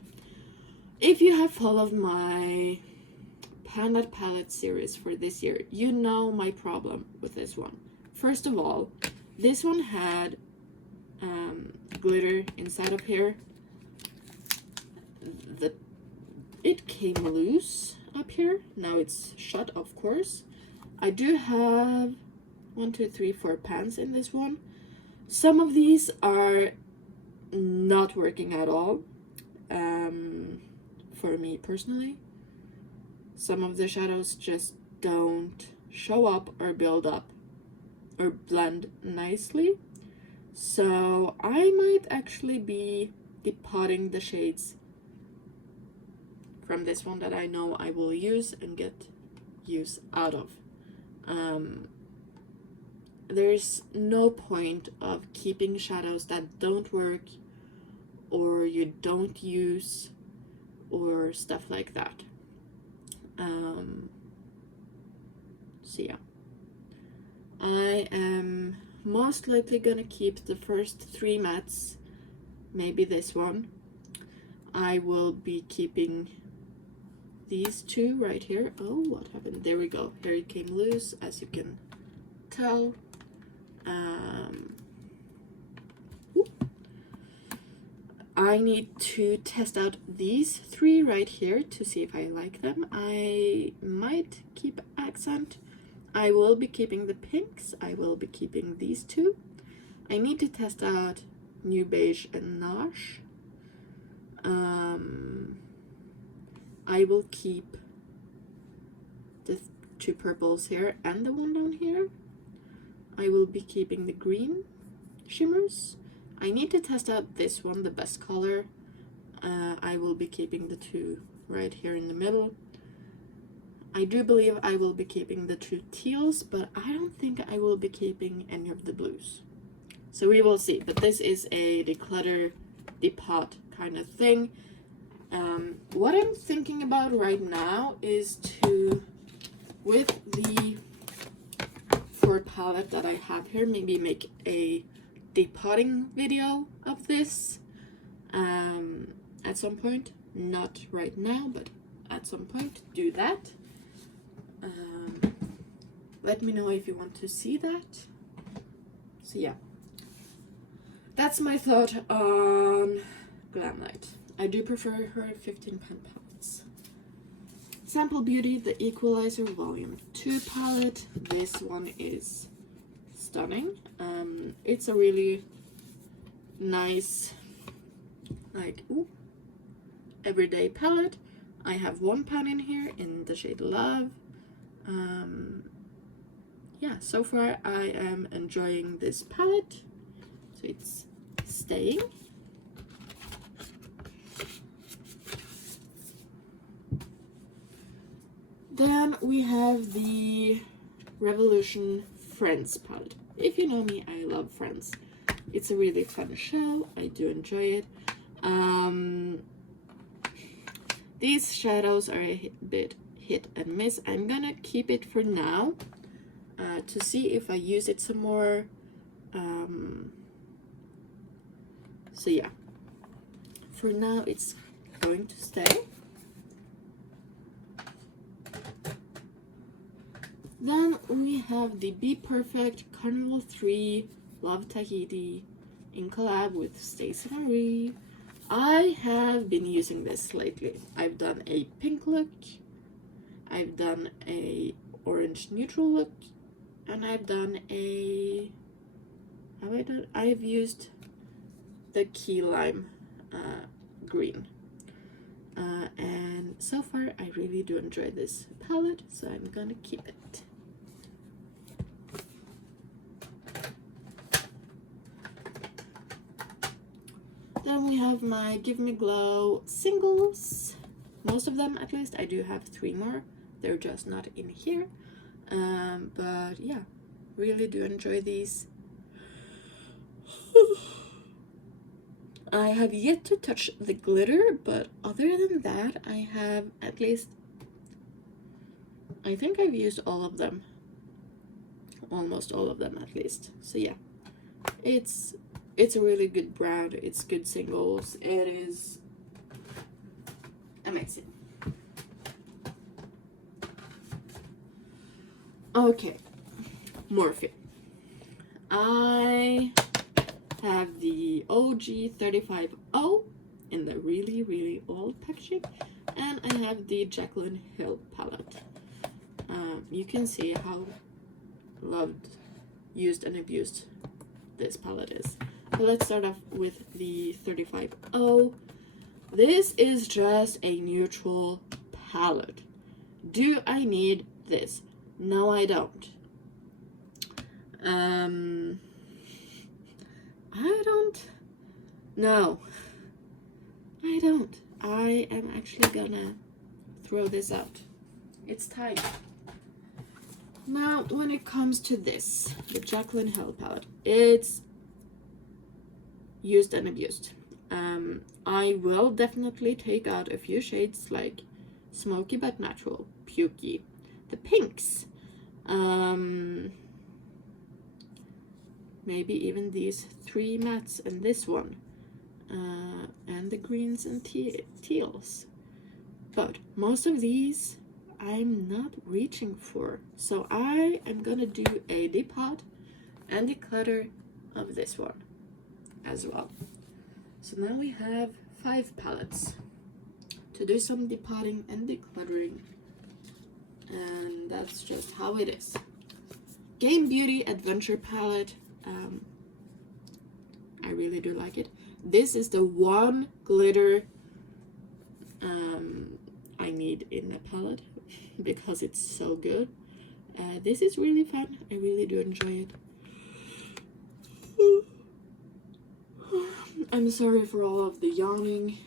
If you have followed my Panda palette series for this year, you know my problem with this one. First of all, this one had glitter inside of here. It came loose up here. Now it's shut, of course. I do have 1, 2, 3, 4 pans in this one. Some of these are not working at all, for me personally. Some of the shadows just don't show up or build up or blend nicely. So I might actually be depotting the shades from this one that I know I will use and get use out of. There's no point of keeping shadows that don't work or you don't use or stuff like that. So yeah, I am most likely gonna keep the first 3 mattes, maybe this one. I will be keeping these 2 right here. Oh, what happened? There we go. Here it came loose, as you can tell. I need to test out these 3 right here to see if I like them. I might keep accent. I will be keeping the pinks. I will be keeping these 2. I need to test out New Beige and Nash. I will keep the 2 purples here and the one down here. I will be keeping the green shimmers. I need to test out this one, the best color. I will be keeping the 2 right here in the middle. I do believe I will be keeping the 2 teals, but I don't think I will be keeping any of the blues. So we will see, but this is a declutter, depot kind of thing. What I'm thinking about right now is to, with the 4 palette that I have here, maybe make a depotting video of this at some point. Not right now, but at some point do that. Let me know if you want to see that. So yeah, that's my thought on Glamlight. I do prefer her 15 pan palettes. Sample Beauty, the Equalizer Volume 2 palette. This one is stunning. It's a really nice, like, everyday palette. I have 1 pan in here in the shade Love. Yeah, so far I am enjoying this palette. So it's staying. Then we have the Revolution Friends palette. If you know me, I love Friends. It's a really fun show. I do enjoy it. These shadows are a bit hit and miss. I'm gonna keep it for now to see if I use it some more. So yeah, for now it's going to stay. Then we have the Be Perfect Carnival 3 Love Tahiti in collab with Stacey Marie. I have been using this lately. I've done a pink look, I've done a orange neutral look, and I've done a, I've used the key lime green. And so far I really do enjoy this palette, so I'm gonna keep it. Then we have my Give Me Glow singles. Most of them, at least. I do have 3 more. They're just not in here. But yeah, really do enjoy these. I have yet to touch the glitter, but other than that, I have at least, I think I've used all of them. Almost all of them, at least. So yeah, it's a really good brand. It's good singles. It is amazing. Okay, Morphe. I have the OG 35O in the really, really old packaging, and I have the Jaclyn Hill palette. You can see how loved, used, and abused this palette is. So let's start off with the 35O. This is just a neutral palette. Do I need this? No, I don't. I don't. No, I don't. I am actually gonna throw this out. It's time. Now, when it comes to this, the Jaclyn Hill palette, it's used and abused. I will definitely take out a few shades like Smoky but Natural, Pukey, the pinks, maybe even these 3 mattes and this one, and the greens and teals. But most of these I'm not reaching for, so I am gonna do a depot and declutter of this one as well. So now we have 5 palettes to do some depotting and decluttering, and that's just how it is. Game Beauty Adventure palette. I really do like it. This is the one glitter I need in a palette because it's so good. This is really fun. I really do enjoy it. I'm sorry for all of the yawning.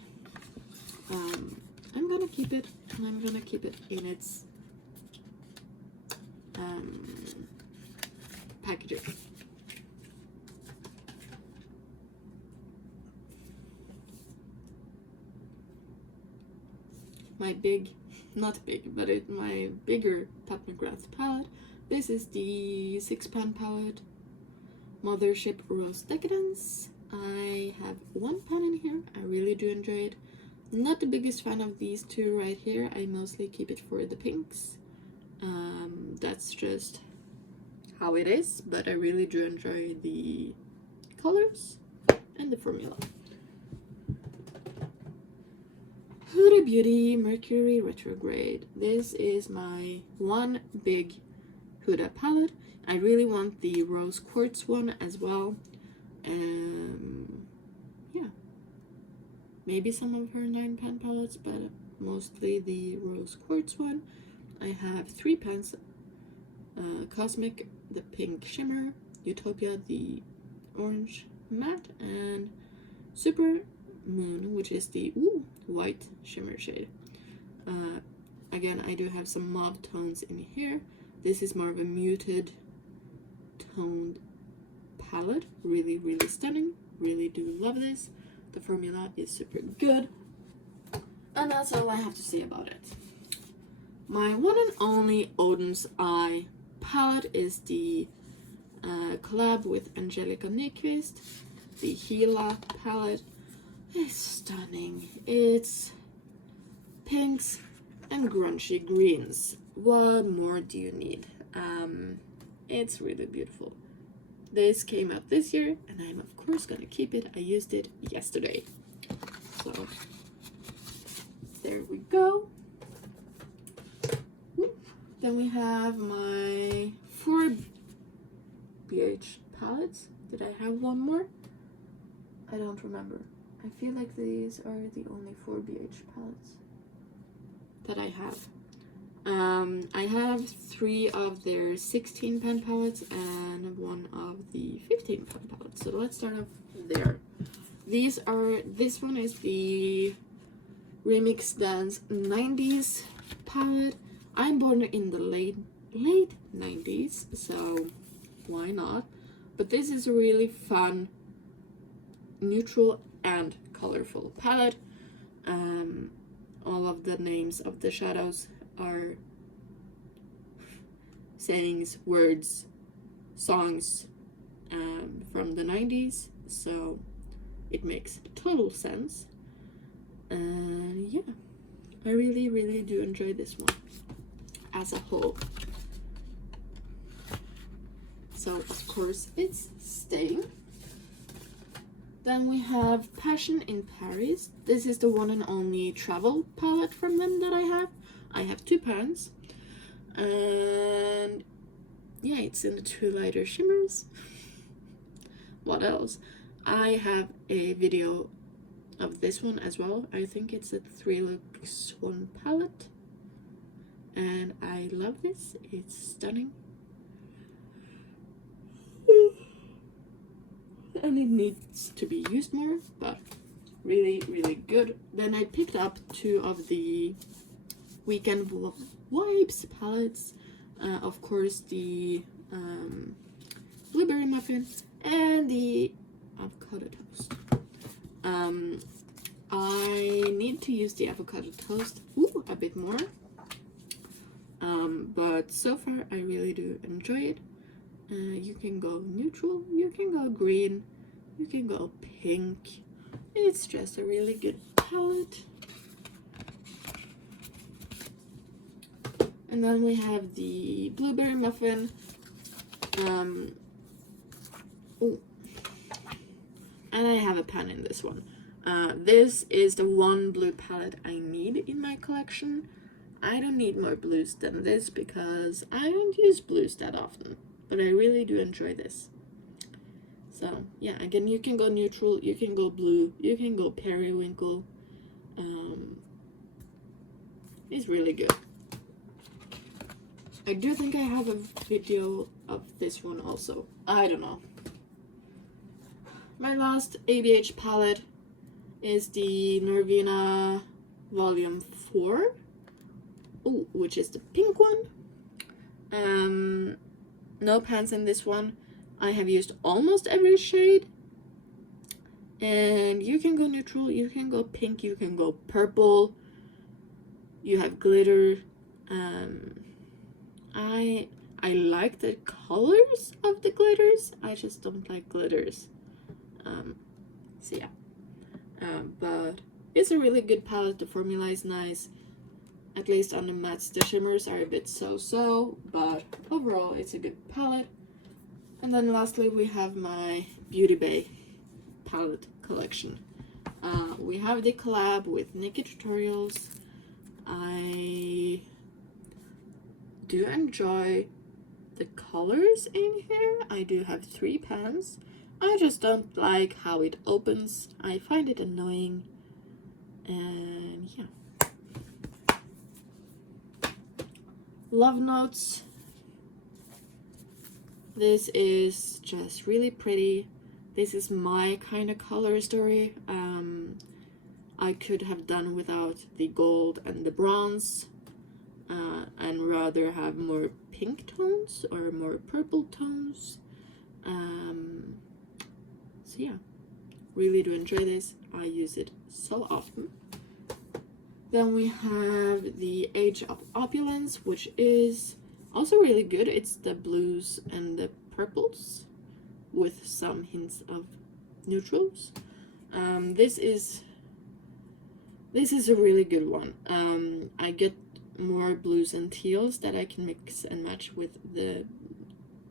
I'm gonna keep it, and I'm gonna keep it in its packaging. my not big, but my bigger Pat McGrath palette. This is the 6-pan palette, Mothership Rose Decadence. I have 1 pan in here. I really do enjoy it. Not the biggest fan of these two right here. I mostly keep it for the pinks. That's just how it is, but I really do enjoy the colors and the formula. Huda Beauty Mercury Retrograde. This is my one big Huda palette. I really want the Rose Quartz one as well. Yeah, maybe some of her 9-pan palettes, but mostly the Rose Quartz one. I have 3 pans, Cosmic, the pink shimmer, Utopia, the orange matte, and Super Moon, which is the white shimmer shade. Again, I do have some mauve tones in here. This is more of a muted toned palette. Really, really stunning. Really do love this. The formula is super good. And that's all I have to say about it. My one and only Odin's Eye palette is the collab with Angelica Nyqvist. The Gila palette is stunning. It's pinks and grungy greens. What more do you need? It's really beautiful. This came out this year, and I'm of course gonna keep it. I used it yesterday. So there we go. Then we have my 4 BH palettes. Did I have one more? I don't remember. I feel like these are the only 4 BH palettes that I have. I have 3 of their 16-pan palettes and 1 of the 15-pan palettes. So let's start off there. This one is the Remix Dance 90s palette. I'm born in the late 90s, so why not? But this is a really fun, neutral and colorful palette. All of the names of the shadows are sayings, words, songs from the 90s, so it makes total sense. And yeah, I really, really do enjoy this one as a whole. So of course it's staying. Then we have Passion in Paris. This is the one and only travel palette from them that I have. I have 2 pans. And yeah, it's in the 2 lighter shimmers. What else? I have a video of this one as well. I think it's a 3 looks 1 palette. And I love this. It's stunning. And it needs to be used more, but really, really good. Then I picked up 2 of the Weekend Vibes palettes. Of course, the Blueberry Muffin and the Avocado Toast. I need to use the Avocado Toast a bit more. But so far, I really do enjoy it. You can go neutral, you can go green, you can go pink. It's just a really good palette. And then we have the Blueberry Muffin. And I have a pan in this one. This is the one blue palette I need in my collection. I don't need more blues than this because I don't use blues that often. But I really do enjoy this. So yeah, again, you can go neutral, you can go blue, you can go periwinkle. It's really good. I do think I have a video of this one also. I don't know. My last ABH palette is the Nervina Volume 4. Which is the pink one. No pans in this one. I have used almost every shade. And you can go neutral, you can go pink, you can go purple. You have glitter. I like the colors of the glitters. I just don't like glitters. So yeah. But it's a really good palette. The formula is nice. At least on the mattes, the shimmers are a bit so-so, but overall it's a good palette. And then lastly we have my Beauty Bay palette collection. We have the collab with Naked Tutorials. I do enjoy the colors in here. I do have 3 pans. I just don't like how it opens. I find it annoying. And yeah. Love Notes. This is just really pretty. This is my kind of color story. I could have done without the gold and the bronze, and rather have more pink tones or more purple tones. So yeah, really do enjoy this. I use it so often. Then we have the Age of Opulence, which is also really good. It's the blues and the purples with some hints of neutrals. This is a really good one. I get more blues and teals that I can mix and match with the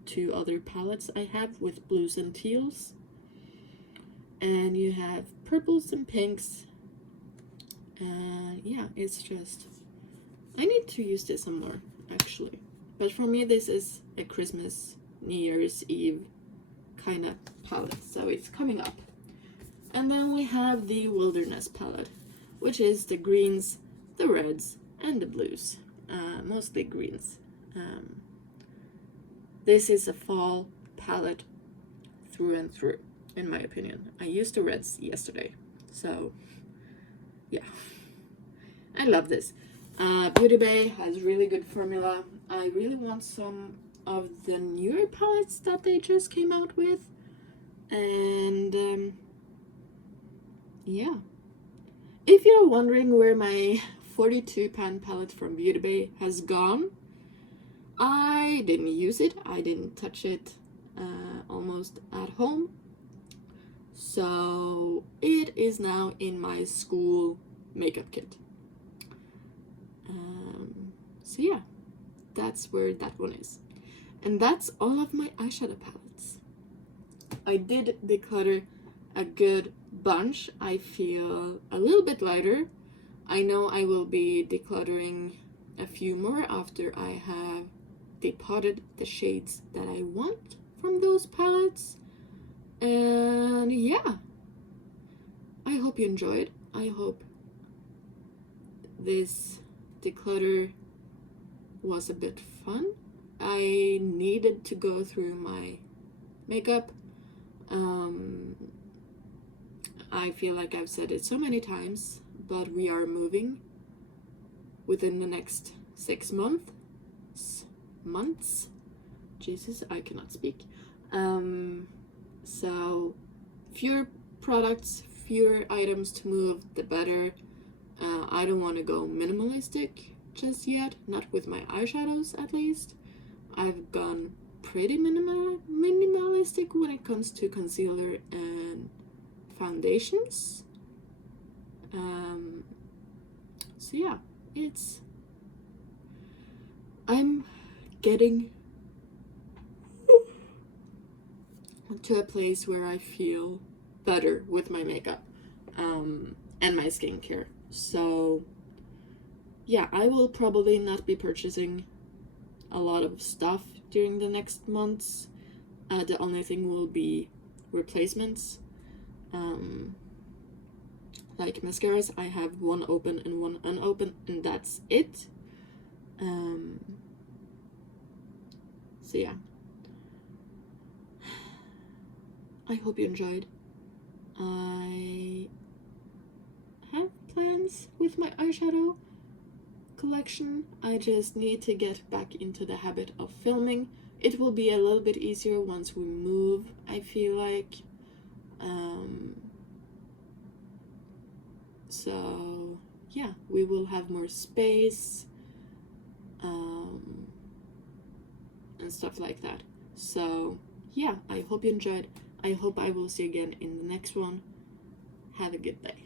2 other palettes I have with blues and teals. And you have purples and pinks. Yeah, it's just, I need to use this some more actually, but for me this is a Christmas, New Year's Eve kind of palette, so it's coming up. And then we have the Wilderness palette, which is the greens, the reds, and the blues, mostly greens. This is a fall palette through and through, in my opinion. I used the reds yesterday, so yeah, I love this. Beauty Bay has really good formula. I really want some of the newer palettes that they just came out with. And yeah. If you're wondering where my 42 pan palette from Beauty Bay has gone, I didn't use it. I didn't touch it almost at home. So it is now in my school makeup kit. So yeah, that's where that one is. And that's all of my eyeshadow palettes. I did declutter a good bunch. I feel a little bit lighter. I know I will be decluttering a few more after I have depotted the shades that I want from those palettes. And yeah, I hope you enjoyed. I hope this declutter was a bit fun. I needed to go through my makeup. I feel like I've said it so many times, but we are moving within the next 6 months. Jesus, I cannot speak. So fewer products, fewer items to move, the better. I don't want to go minimalistic just yet, not with my eyeshadows at least. I've gone pretty minimalistic when it comes to concealer and foundations. So yeah, I'm getting to a place where I feel better with my makeup and my skincare. So yeah, I will probably not be purchasing a lot of stuff during the next months. The only thing will be replacements. Like mascaras, I have one open and one unopened, and that's it. So yeah, I hope you enjoyed. I have plans with my eyeshadow collection. I just need to get back into the habit of filming. It will be a little bit easier once we move, I feel like. So yeah, we will have more space and stuff like that. So yeah, I hope you enjoyed. I hope I will see you again in the next one. Have a good day.